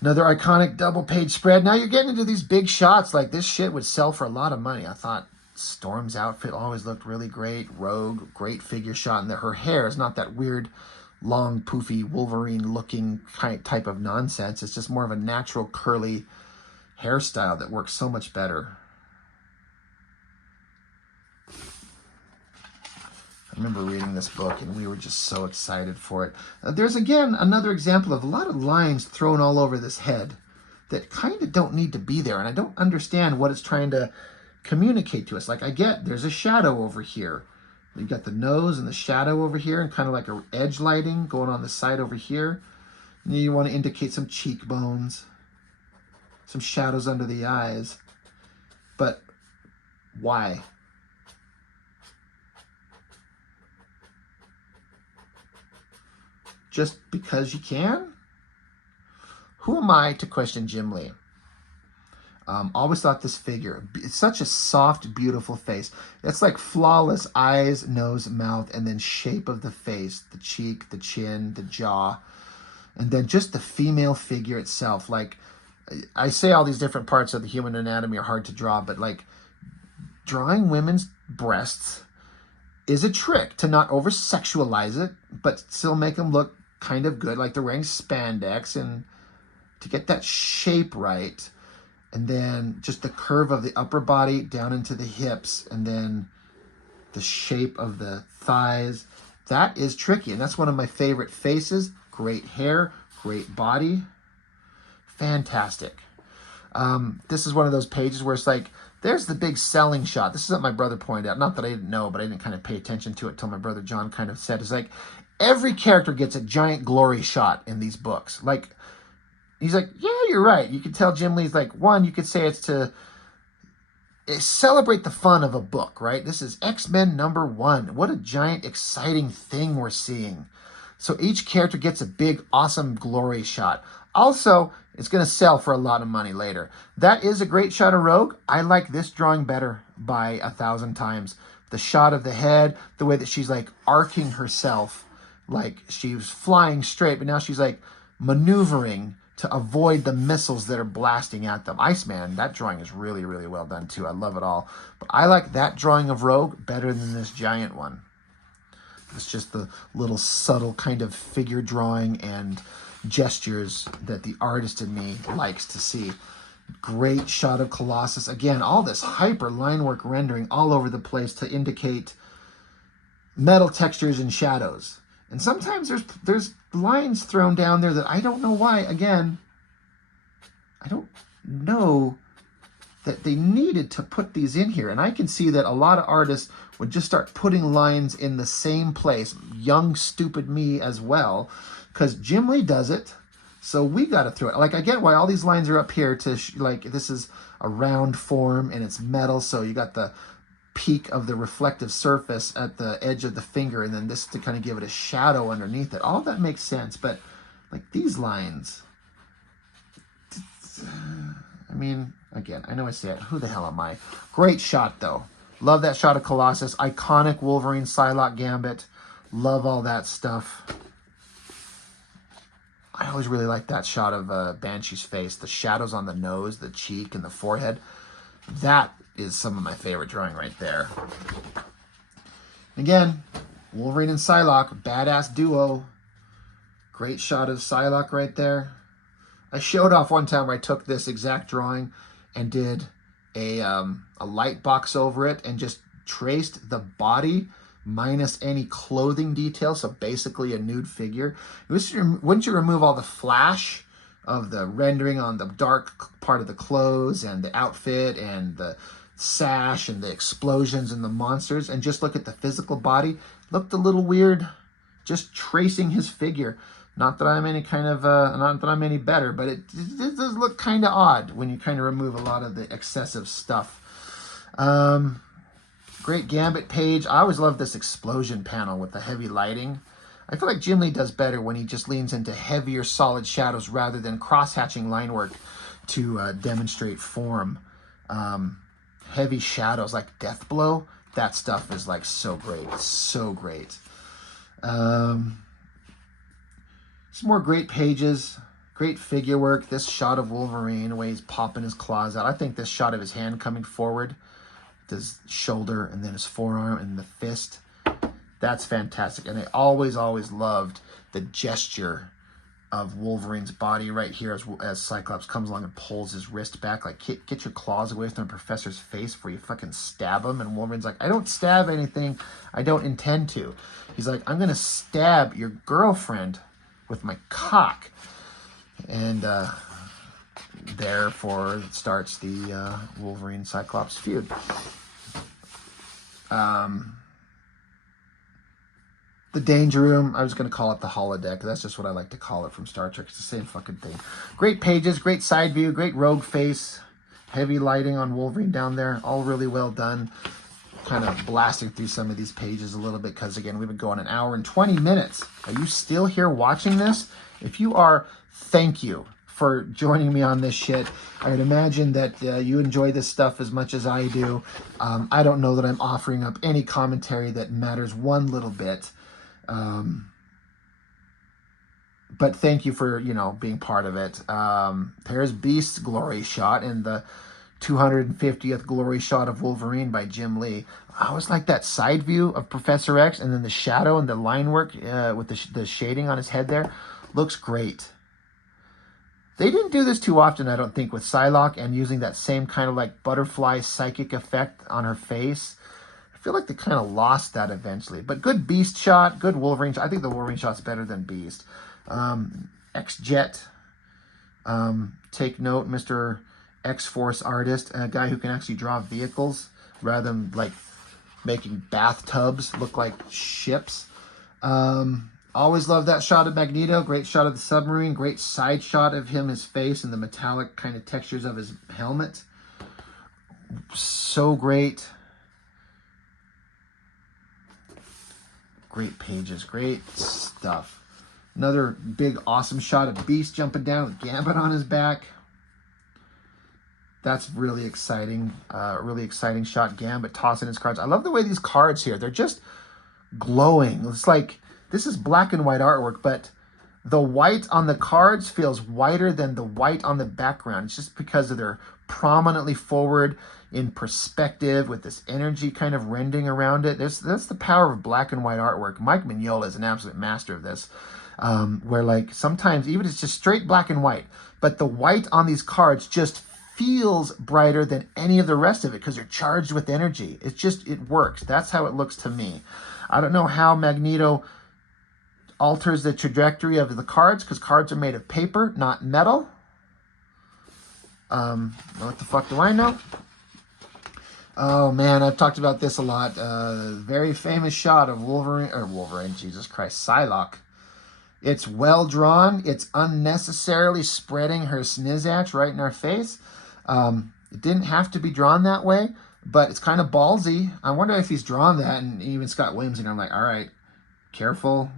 Another iconic double page spread. Now you're getting into these big shots. Like, this shit would sell for a lot of money. I thought Storm's outfit always looked really great. Rogue, great figure shot. And her hair is not that weird, long, poofy, Wolverine-looking type of nonsense. It's just more of a natural, curly hairstyle that works so much better. I remember reading this book and we were just so excited for it. There's, again, another example of a lot of lines thrown all over this head that kind of don't need to be there. And I don't understand what it's trying to communicate to us. Like, I get there's a shadow over here. You've got the nose and the shadow over here and kind of like a edge lighting going on the side over here. And you want to indicate some cheekbones, some shadows under the eyes. But why? Just because you can? Who am I to question Jim Lee? Always thought this figure, it's such a soft, beautiful face. It's like flawless eyes, nose, mouth, and then shape of the face, the cheek, the chin, the jaw, and then just the female figure itself. Like, I say all these different parts of the human anatomy are hard to draw, but like drawing women's breasts is a trick to not over-sexualize it, but still make them look kind of good, like they're wearing spandex, and to get that shape right. And then just the curve of the upper body down into the hips, and then the shape of the thighs. That is tricky, and that's one of my favorite faces. Great hair, great body. Fantastic. This is one of those pages where it's like, there's the big selling shot. This is what my brother pointed out. Not that I didn't know, but I didn't kind of pay attention to it until my brother John kind of said, it's like, every character gets a giant glory shot in these books. Like, he's like, yeah, you're right. You can tell Jim Lee's like, one, you could say it's to celebrate the fun of a book, right? This is X-Men #1. What a giant, exciting thing we're seeing. So each character gets a big, awesome glory shot. Also, it's going to sell for a lot of money later. That is a great shot of Rogue. I like this drawing better by 1,000 times. The shot of the head, the way that she's like arcing herself, like she was flying straight, but now she's like maneuvering to avoid the missiles that are blasting at them. Iceman, that drawing is really, really well done too. I love it all. But I like that drawing of Rogue better than this giant one. It's just the little subtle kind of figure drawing and gestures that the artist in me likes to see. Great shot of Colossus. Again, all this hyper line work rendering all over the place to indicate metal textures and shadows. And sometimes there's lines thrown down there that I don't know why. Again, I don't know that they needed to put these in here. And I can see that a lot of artists would just start putting lines in the same place. Young, stupid me as well. Because Jim Lee does it. So we got to throw it. Like, I get why all these lines are up here to, like, this is a round form and it's metal. So you got the peak of the reflective surface at the edge of the finger, and then this to kind of give it a shadow underneath it. All that makes sense, but like these lines, I mean, again, I know I say it, who the hell am I? Great shot though. Love that shot of Colossus. Iconic Wolverine Psylocke Gambit. Love all that stuff. I always really like that shot of Banshee's face. The shadows on the nose, the cheek, and the forehead. That is some of my favorite drawing right there. Again, Wolverine and Psylocke, badass duo. Great shot of Psylocke right there. I showed off one time where I took this exact drawing and did a light box over it and just traced the body minus any clothing detail, so basically a nude figure. Wouldn't you remove all the flash of the rendering on the dark part of the clothes and the outfit and the sash and the explosions and the monsters, and just look at the physical body? Looked a little weird, just tracing his figure. Not that I'm any kind of, not that I'm any better, but it does look kind of odd when you kind of remove a lot of the excessive stuff. Great Gambit page. I always love this explosion panel with the heavy lighting. I feel like Jim Lee does better when he just leans into heavier solid shadows rather than cross-hatching line work to demonstrate form. Heavy shadows like Deathblow, that stuff is like so great, so great. Some more great pages, great figure work. This shot of Wolverine, the way he's popping his claws out. I think this shot of his hand coming forward, his shoulder and then his forearm and the fist, that's fantastic. And I always loved the gesture of Wolverine's body right here as Cyclops comes along and pulls his wrist back, like, get your claws away from the professor's face before you fucking stab him. And Wolverine's like, I don't stab anything. I don't intend to. He's like, I'm going to stab your girlfriend with my cock. And therefore starts the Wolverine Cyclops feud. The Danger Room, I was going to call it the holodeck. That's just what I like to call it from Star Trek. It's the same fucking thing. Great pages, great side view, great rogue face, heavy lighting on Wolverine down there. All really well done. Kind of blasting through some of these pages a little bit because, again, we've been going an hour and 20 minutes. Are you still here watching this? If you are, thank you for joining me on this shit. I would imagine that you enjoy this stuff as much as I do. I don't know that I'm offering up any commentary that matters one little bit. But thank you for, being part of it. There's Beast's glory shot and the 250th glory shot of Wolverine by Jim Lee. I always like that side view of Professor X, and then the shadow and the line work with the shading on his head there. Looks great. They didn't do this too often, I don't think, with Psylocke and using that same kind of like butterfly psychic effect on her face. I feel like they kind of lost that eventually. But good Beast shot, good Wolverine shot. I think the Wolverine shot's better than Beast. X-Jet. Take note, Mr. X-Force artist, a guy who can actually draw vehicles rather than like making bathtubs look like ships. Always love that shot of Magneto. Great shot of the submarine. Great side shot of him, his face, and the metallic kind of textures of his helmet. So great. Great pages. Great stuff. Another big, awesome shot of Beast jumping down with Gambit on his back. That's really exciting. Really exciting shot. Gambit tossing his cards. I love the way these cards here, they're just glowing. It's like, this is black and white artwork, but the white on the cards feels whiter than the white on the background. It's just because of their prominently forward in perspective with this energy kind of rending around it. That's the power of black and white artwork. Mike Mignola is an absolute master of this. Where like sometimes even it's just straight black and white, but the white on these cards just feels brighter than any of the rest of it because they're charged with energy. It works. That's how it looks to me. I don't know how Magneto alters the trajectory of the cards because cards are made of paper, not metal. What the fuck do I know? Oh man, I've talked about this a lot. Very famous shot of Wolverine, Jesus Christ, Psylocke. It's well drawn. It's unnecessarily spreading her snizzatch right in our face. It didn't have to be drawn that way, but it's kind of ballsy. I wonder if he's drawn that, and even Scott Williams, and I'm like, all right, careful.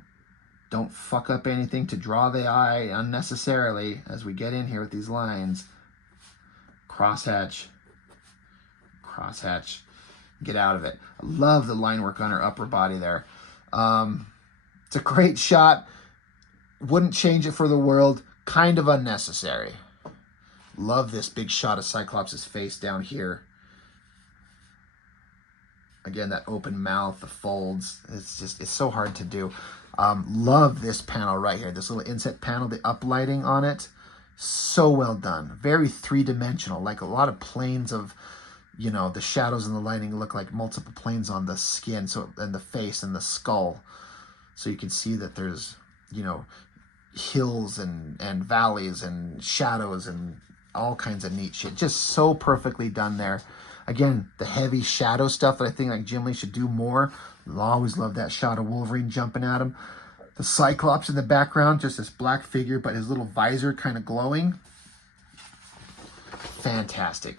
Don't fuck up anything to draw the eye unnecessarily as we get in here with these lines. Crosshatch. Crosshatch. Get out of it. I love the line work on her upper body there. It's a great shot. Wouldn't change it for the world. Kind of unnecessary. Love this big shot of Cyclops' face down here. Again, that open mouth, the folds. It's so hard to do. Love this panel right here. This little inset panel, the uplighting on it. So well done. Very three-dimensional. Like a lot of planes of, the shadows and the lighting look like multiple planes on the skin, and the face and the skull. So you can see that there's, hills and valleys and shadows and all kinds of neat shit. Just so perfectly done there. Again, the heavy shadow stuff that I think like Jim Lee should do more. I'll always love that shot of Wolverine jumping at him. The Cyclops in the background, just this black figure, but his little visor kind of glowing. Fantastic.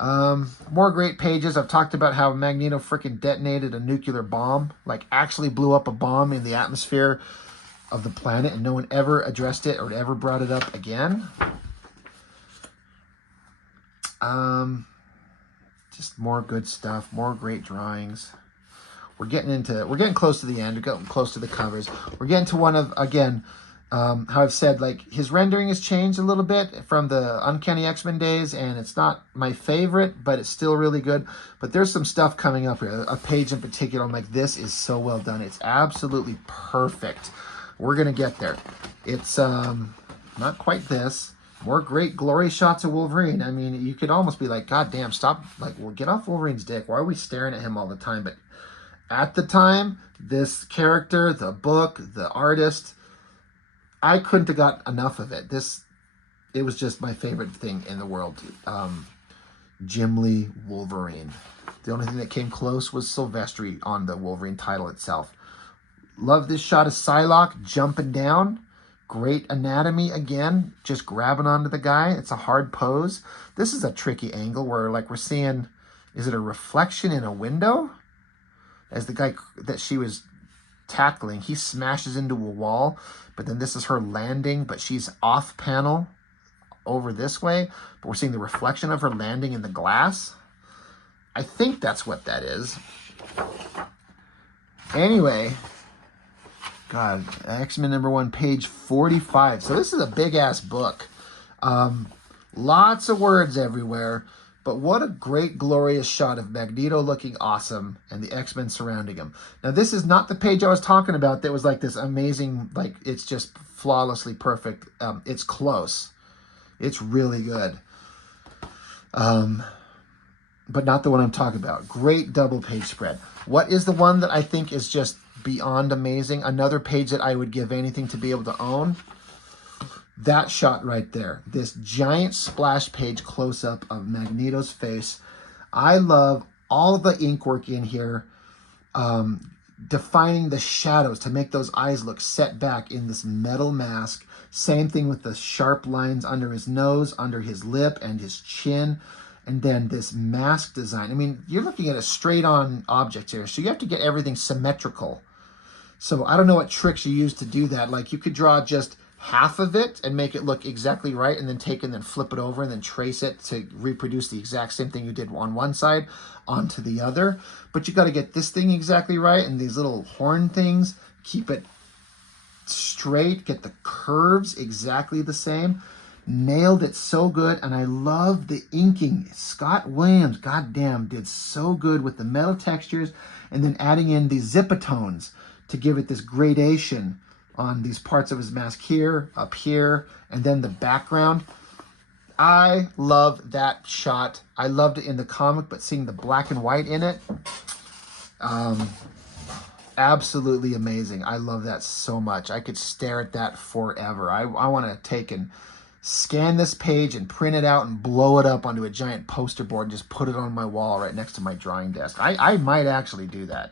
More great pages. I've talked about how Magneto freaking detonated a nuclear bomb, like actually blew up a bomb in the atmosphere of the planet, and no one ever addressed it or ever brought it up again. Just more good stuff, more great drawings. We're getting close to the end. We're getting close to the covers. We're getting to one of, again, how I've said, like, his rendering has changed a little bit from the Uncanny X-Men days, and it's not my favorite, but it's still really good. But there's some stuff coming up here. A page in particular, I'm like, this is so well done. It's absolutely perfect. We're going to get there. It's not quite this. More great glory shots of Wolverine. I mean, you could almost be like, God damn, stop. Like, well, get off Wolverine's dick. Why are we staring at him all the time? But at the time, this character, the book, the artist, I couldn't have got enough of it. It was just my favorite thing in the world. Jim Lee Wolverine. The only thing that came close was Silvestri on the Wolverine title itself. Love this shot of Psylocke jumping down. Great anatomy again, just grabbing onto the guy. It's a hard pose. This is a tricky angle where like we're seeing, is it a reflection in a window? As the guy that she was tackling, he smashes into a wall, but then this is her landing, but she's off panel. over this way, but we're seeing the reflection of her landing in the glass. I think that's what that is. Anyway, God, X-Men #1, page 45. So this is a big-ass book. Lots of words everywhere, but what a great, glorious shot of Magneto looking awesome and the X-Men surrounding him. Now, this is not the page I was talking about that was like this amazing, like, it's just flawlessly perfect. It's close. It's really good. But not the one I'm talking about. Great double page spread. What is the one that I think is just beyond amazing? Another page that I would give anything to be able to own. That shot right there. This giant splash page close-up of Magneto's face. I love all the ink work in here. Defining the shadows to make those eyes look set back in this metal mask. Same thing with the sharp lines under his nose, under his lip, and his chin. And then this mask design. I mean, you're looking at a straight-on object here, so you have to get everything symmetrical. So I don't know what tricks you use to do that. Like, you could draw just half of it and make it look exactly right, and then take and then flip it over and then trace it to reproduce the exact same thing you did on one side onto the other. But you got to get this thing exactly right, and these little horn things, keep it straight, get the curves exactly the same. Nailed it so good, and I love the inking. Scott Williams, goddamn, did so good with the metal textures, and then adding in these zipatones to give it this gradation on these parts of his mask here, up here, and then the background. I love that shot. I loved it in the comic, but seeing the black and white in it, absolutely amazing. I love that so much. I could stare at that forever. I want to take and scan this page and print it out and blow it up onto a giant poster board and just put it on my wall right next to my drawing desk. I might actually do that.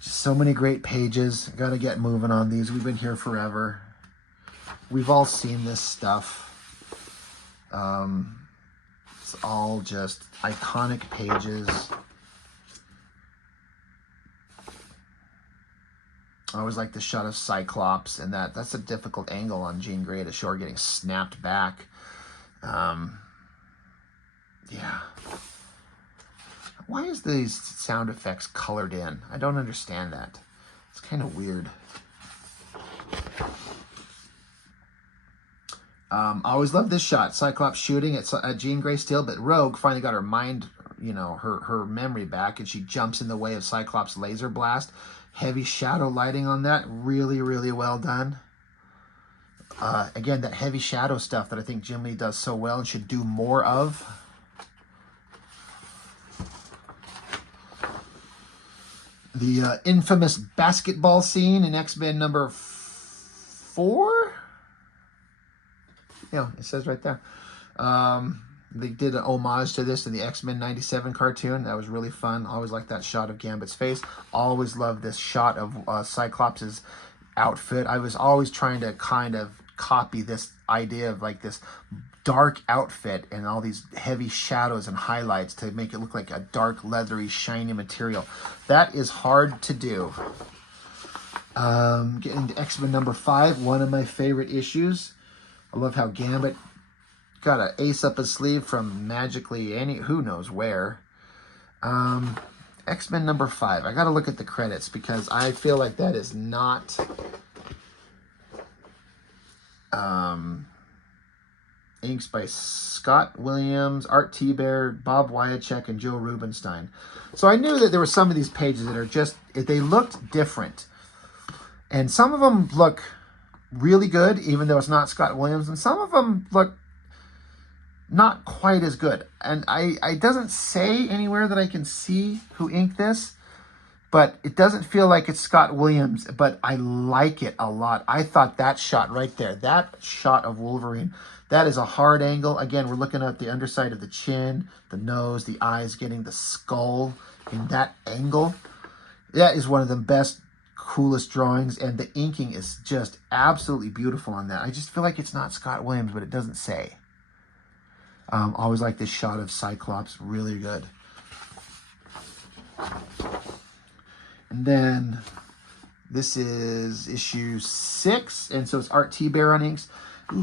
So many great pages. Got to get moving on these. We've been here forever. We've all seen this stuff. It's all just iconic pages. I always like the shot of Cyclops, and that's a difficult angle on Jean Grey to show her getting snapped back. Yeah. Why is these sound effects colored in? I don't understand that. It's kind of weird. I always love this shot. Cyclops shooting at Jean Grey still, but Rogue finally got her mind, her memory back, and she jumps in the way of Cyclops' laser blast. Heavy shadow lighting on that. Really, really well done. Again, that heavy shadow stuff that I think Jim Lee does so well and should do more of. The infamous basketball scene in X-Men #4. Yeah, it says right there. They did an homage to this in the X-Men '97 cartoon. That was really fun. Always liked that shot of Gambit's face. Always loved this shot of Cyclops' outfit. I was always trying to kind of copy this idea of like this dark outfit and all these heavy shadows and highlights to make it look like a dark, leathery, shiny material. That is hard to do. Getting to X-Men #5, one of my favorite issues. I love how Gambit got an ace up his sleeve from magically who knows where. X-Men #5. I got to look at the credits because I feel like that is not inks by Scott Williams, Art T-Bear, Bob Wyacek, and Joe Rubinstein. So I knew that there were some of these pages that are just, they looked different. And some of them look really good, even though it's not Scott Williams, and some of them look not quite as good. And I doesn't say anywhere that I can see who inked this, but it doesn't feel like it's Scott Williams, but I like it a lot. I thought that shot right there, that shot of Wolverine, that is a hard angle. Again, we're looking at the underside of the chin, the nose, the eyes, getting the skull in that angle. That is one of the best, coolest drawings, and the inking is just absolutely beautiful on that. I just feel like it's not Scott Williams, but it doesn't say. Always like this shot of Cyclops, really good. And then This is issue 6, and so it's Art T-Bear on inks.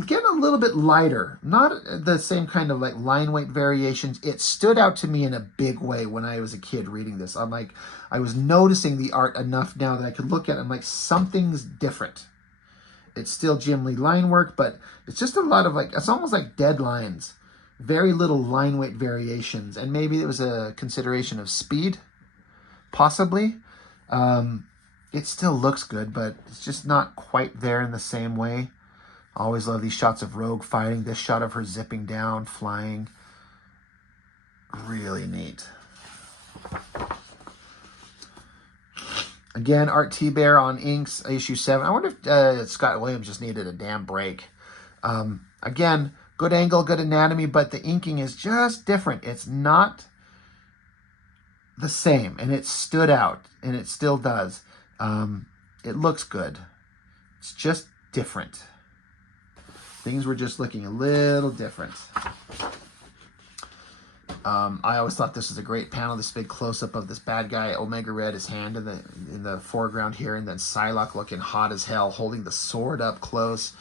Getting a little bit lighter, not the same kind of like line weight variations. It stood out to me in a big way when I was a kid reading this. I'm like, I was noticing the art enough now that I could look at it. I'm like, something's different. It's still Jim Lee line work, but it's just a lot of like, it's almost like dead lines. Very little line weight variations, and maybe it was a consideration of speed, possibly. It still looks good, but it's just not quite there in the same way. I always love these shots of Rogue fighting. This shot of her zipping down, flying. Really neat. Again, Art T-Bear on inks, issue 7. I wonder if Scott Williams just needed a damn break. Again, good angle, good anatomy, but the inking is just different. It's not the same, and it stood out, and it still does. It looks good. It's just different. Things were just looking a little different. I always thought this was a great panel. This big close-up of this bad guy, Omega Red, his hand in the foreground here, and then Psylocke looking hot as hell, holding the sword up close.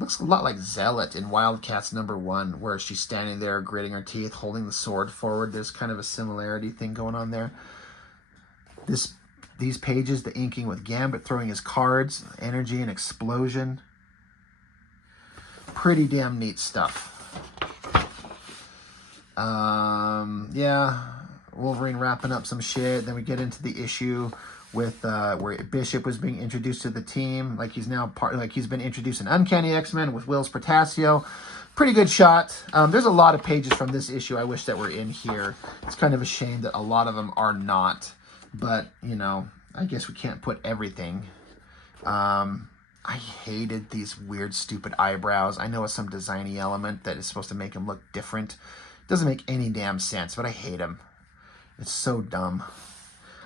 Looks a lot like Zealot in Wildcats #1, where she's standing there gritting her teeth, holding the sword forward. There's kind of a similarity thing going on there. These pages, the inking with Gambit throwing his cards, energy and explosion. Pretty damn neat stuff. Yeah, Wolverine wrapping up some shit. Then we get into the issue with where Bishop was being introduced to the team, like he's now he's been introduced in Uncanny X-Men with Will's Protasio. Pretty good shot. There's a lot of pages from this issue I wish that were in here. It's kind of a shame that a lot of them are not, but you know, I guess we can't put everything. I hated these weird, stupid eyebrows. I know it's some designy element that is supposed to make him look different. It doesn't make any damn sense, but I hate him. It's so dumb.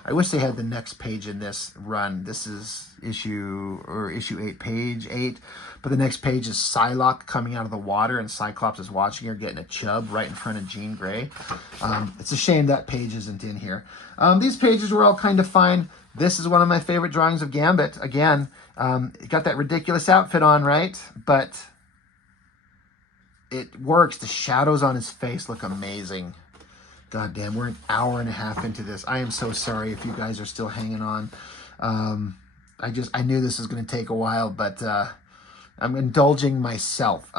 I wish they had the next page in this run. This is issue 8, page 8. But the next page is Psylocke coming out of the water, and Cyclops is watching her getting a chub right in front of Jean Grey. It's a shame that page isn't in here. These pages were all kind of fine. This is one of my favorite drawings of Gambit. Again, got that ridiculous outfit on, right? But it works. The shadows on his face look amazing. God damn, we're an hour and a half into this. I am so sorry if you guys are still hanging on. I knew this was going to take a while, but I'm indulging myself.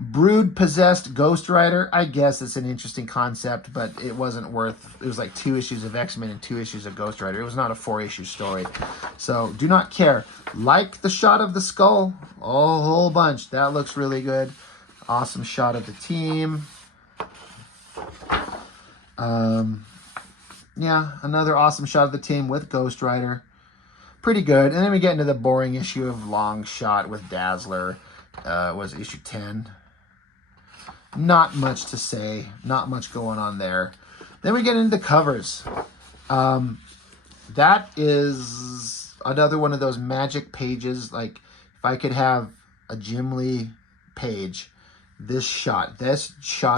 Brood-possessed Ghost Rider. I guess it's an interesting concept, but it wasn't worth... It was like 2 issues of X-Men and 2 issues of Ghost Rider. It was not a 4-issue story. So, do not care. Like the shot of the skull. A whole bunch. That looks really good. Awesome shot of the team. Yeah, another awesome shot of the team with Ghost Rider. Pretty good. And then we get into the boring issue of Long Shot with Dazzler. Was issue 10. Not much to say. Not much going on there. Then we get into the covers. That is another one of those magic pages. Like, if I could have a Jim Lee page, this shot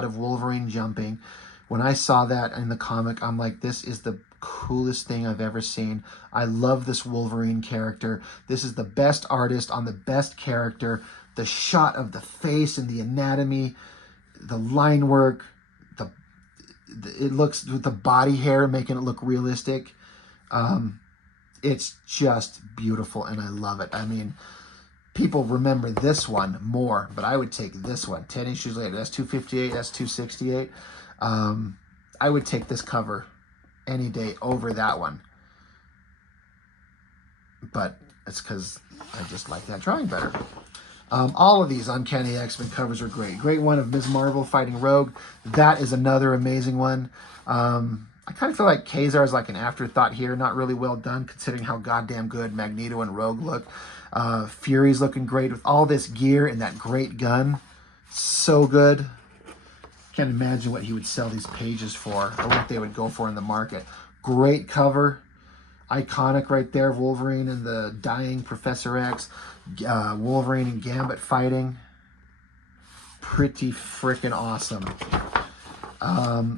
of Wolverine jumping, when I saw that in the comic, I'm like, this is the coolest thing I've ever seen. I love this Wolverine character. This is the best artist on the best character. The shot of the face and the anatomy, the line work, it looks with the body hair making it look realistic. It's just beautiful, and I love it. I mean, people remember this one more, but I would take this one 10 issues later. That's 258. That's 268. I would take this cover any day over that one. But it's because I just like that drawing better. All of these Uncanny X-Men covers are great. Great one of Ms. Marvel fighting Rogue. That is another amazing one. I kind of feel like Kazar is like an afterthought here. Not really well done considering how goddamn good Magneto and Rogue look. Fury's looking great with all this gear and that great gun. So good. Can't imagine what he would sell these pages for or what they would go for in the market. Great cover. Iconic right there. Wolverine and the dying Professor X. Wolverine and Gambit fighting. Pretty freaking awesome.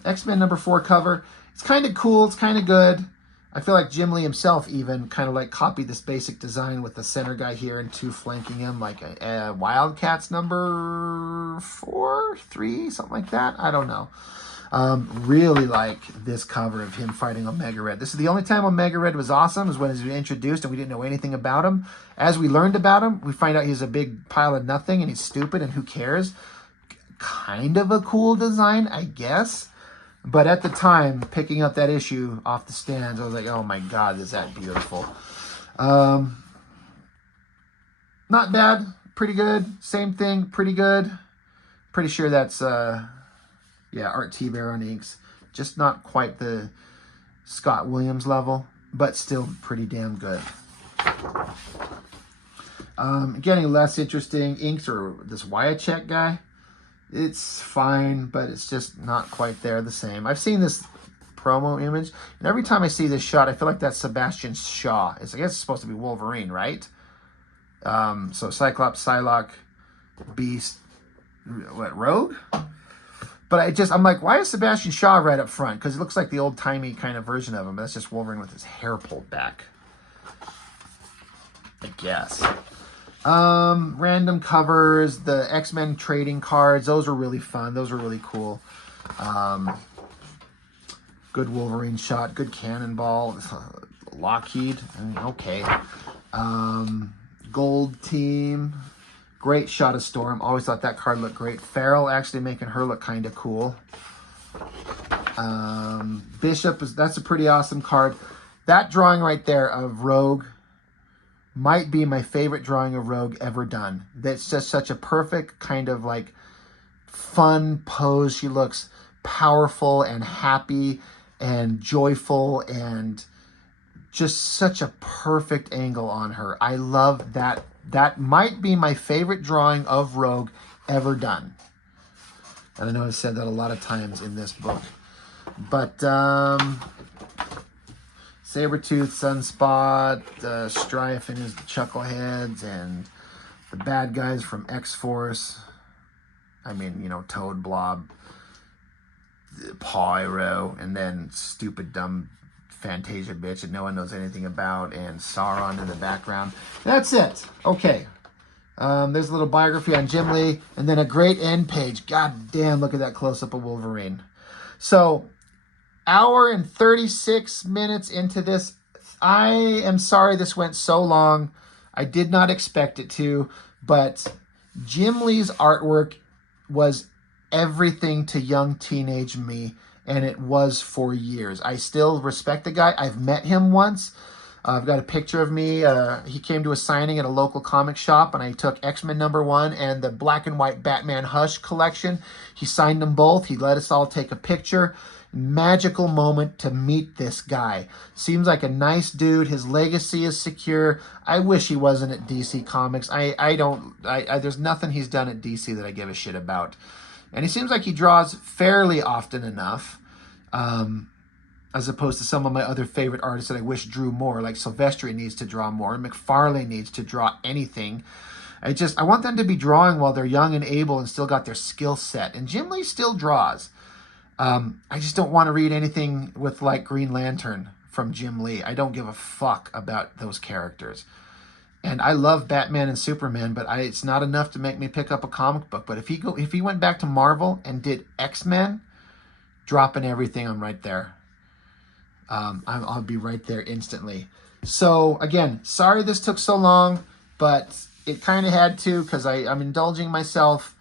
X-Men #4 cover. It's kind of cool. It's kind of good. I feel like Jim Lee himself even kind of like copied this basic design with the center guy here and 2 flanking him, like a Wildcats number 4, 3, something like that. I don't know. Really like this cover of him fighting Omega Red. This is the only time Omega Red was awesome, is when he was introduced and we didn't know anything about him. As we learned about him, we find out he's a big pile of nothing and he's stupid and who cares. Kind of a cool design, I guess. But at the time, picking up that issue off the stands, I was like, oh my God, is that beautiful. Not bad. Pretty good. Same thing. Pretty good. Pretty sure that's, yeah, Art T-Bear on inks. Just not quite the Scott Williams level, but still pretty damn good. Getting less interesting inks or this Wyachek guy. It's fine, but it's just not quite there the same. I've seen this promo image, and every time I see this shot, I feel like that's Sebastian Shaw. I guess it's supposed to be Wolverine, right? So Cyclops, Psylocke, Beast, what, Rogue? But I'm like, why is Sebastian Shaw right up front? Because it looks like the old-timey kind of version of him. That's just Wolverine with his hair pulled back, I guess. Random covers, the X-Men trading cards, those were really fun. Those were really cool. Good Wolverine shot, good Cannonball. Lockheed, okay. Gold Team, great shot of Storm. Always thought that card looked great. Farrell actually making her look kind of cool. Bishop, that's a pretty awesome card. That drawing right there of Rogue might be my favorite drawing of Rogue ever done. That's just such a perfect kind of like fun pose. She looks powerful and happy and joyful and just such a perfect angle on her. I love that. That might be my favorite drawing of Rogue ever done. And I know I've said that a lot of times in this book. But Sabretooth, Sunspot, Strife and his Chuckleheads, and the bad guys from X-Force. I mean, you know, Toad, Blob, Pyro, and then stupid, dumb Fantasia bitch that no one knows anything about, and Sauron in the background. That's it. Okay. There's a little biography on Jim Lee, and then a great end page. God damn, look at that close-up of Wolverine. So, hour and 36 minutes into this. I am sorry this went so long. I did not expect it to, but Jim Lee's artwork was everything to young teenage me, and it was for years. I still respect the guy. I've met him once. I've got a picture of me. He came to a signing at a local comic shop, and I took X-Men #1 and the black and white Batman Hush collection. He signed them both. He let us all take a picture. Magical moment to meet this guy. Seems like a nice dude. His legacy is secure. I wish he wasn't at DC Comics. There's nothing he's done at DC that I give a shit about. And he seems like he draws fairly often enough, as opposed to some of my other favorite artists that I wish drew more, like Silvestri needs to draw more, McFarlane needs to draw anything. I want them to be drawing while they're young and able and still got their skill set. And Jim Lee still draws. I just don't want to read anything with like Green Lantern from Jim Lee. I don't give a fuck about those characters. And I love Batman and Superman, but it's not enough to make me pick up a comic book. But if he went back to Marvel and did X-Men, dropping everything, I'm right there. I'll be right there instantly. So again, sorry this took so long, but it kind of had to because I'm indulging myself.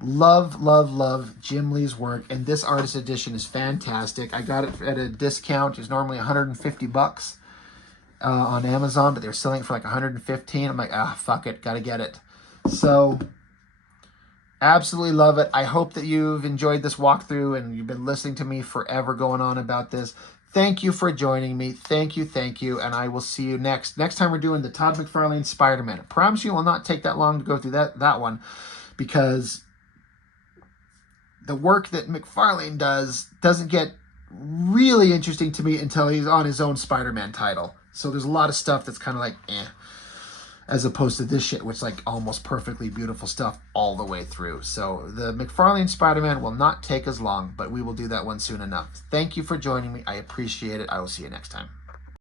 Love, love, love Jim Lee's work, and this artist edition is fantastic. I got it at a discount. It's normally $150 on Amazon, but they're selling it for like $115. I'm like, fuck it, gotta get it. So, absolutely love it. I hope that you've enjoyed this walkthrough and you've been listening to me forever going on about this. Thank you for joining me. Thank you, and I will see you next. Next time we're doing the Todd McFarlane Spider-Man. I promise you it will not take that long to go through that one, because the work that McFarlane doesn't get really interesting to me until he's on his own Spider-Man title. So there's a lot of stuff that's kind of like, as opposed to this shit, which is like almost perfectly beautiful stuff all the way through. So the McFarlane Spider-Man will not take as long, but we will do that one soon enough. Thank you for joining me. I appreciate it. I will see you next time.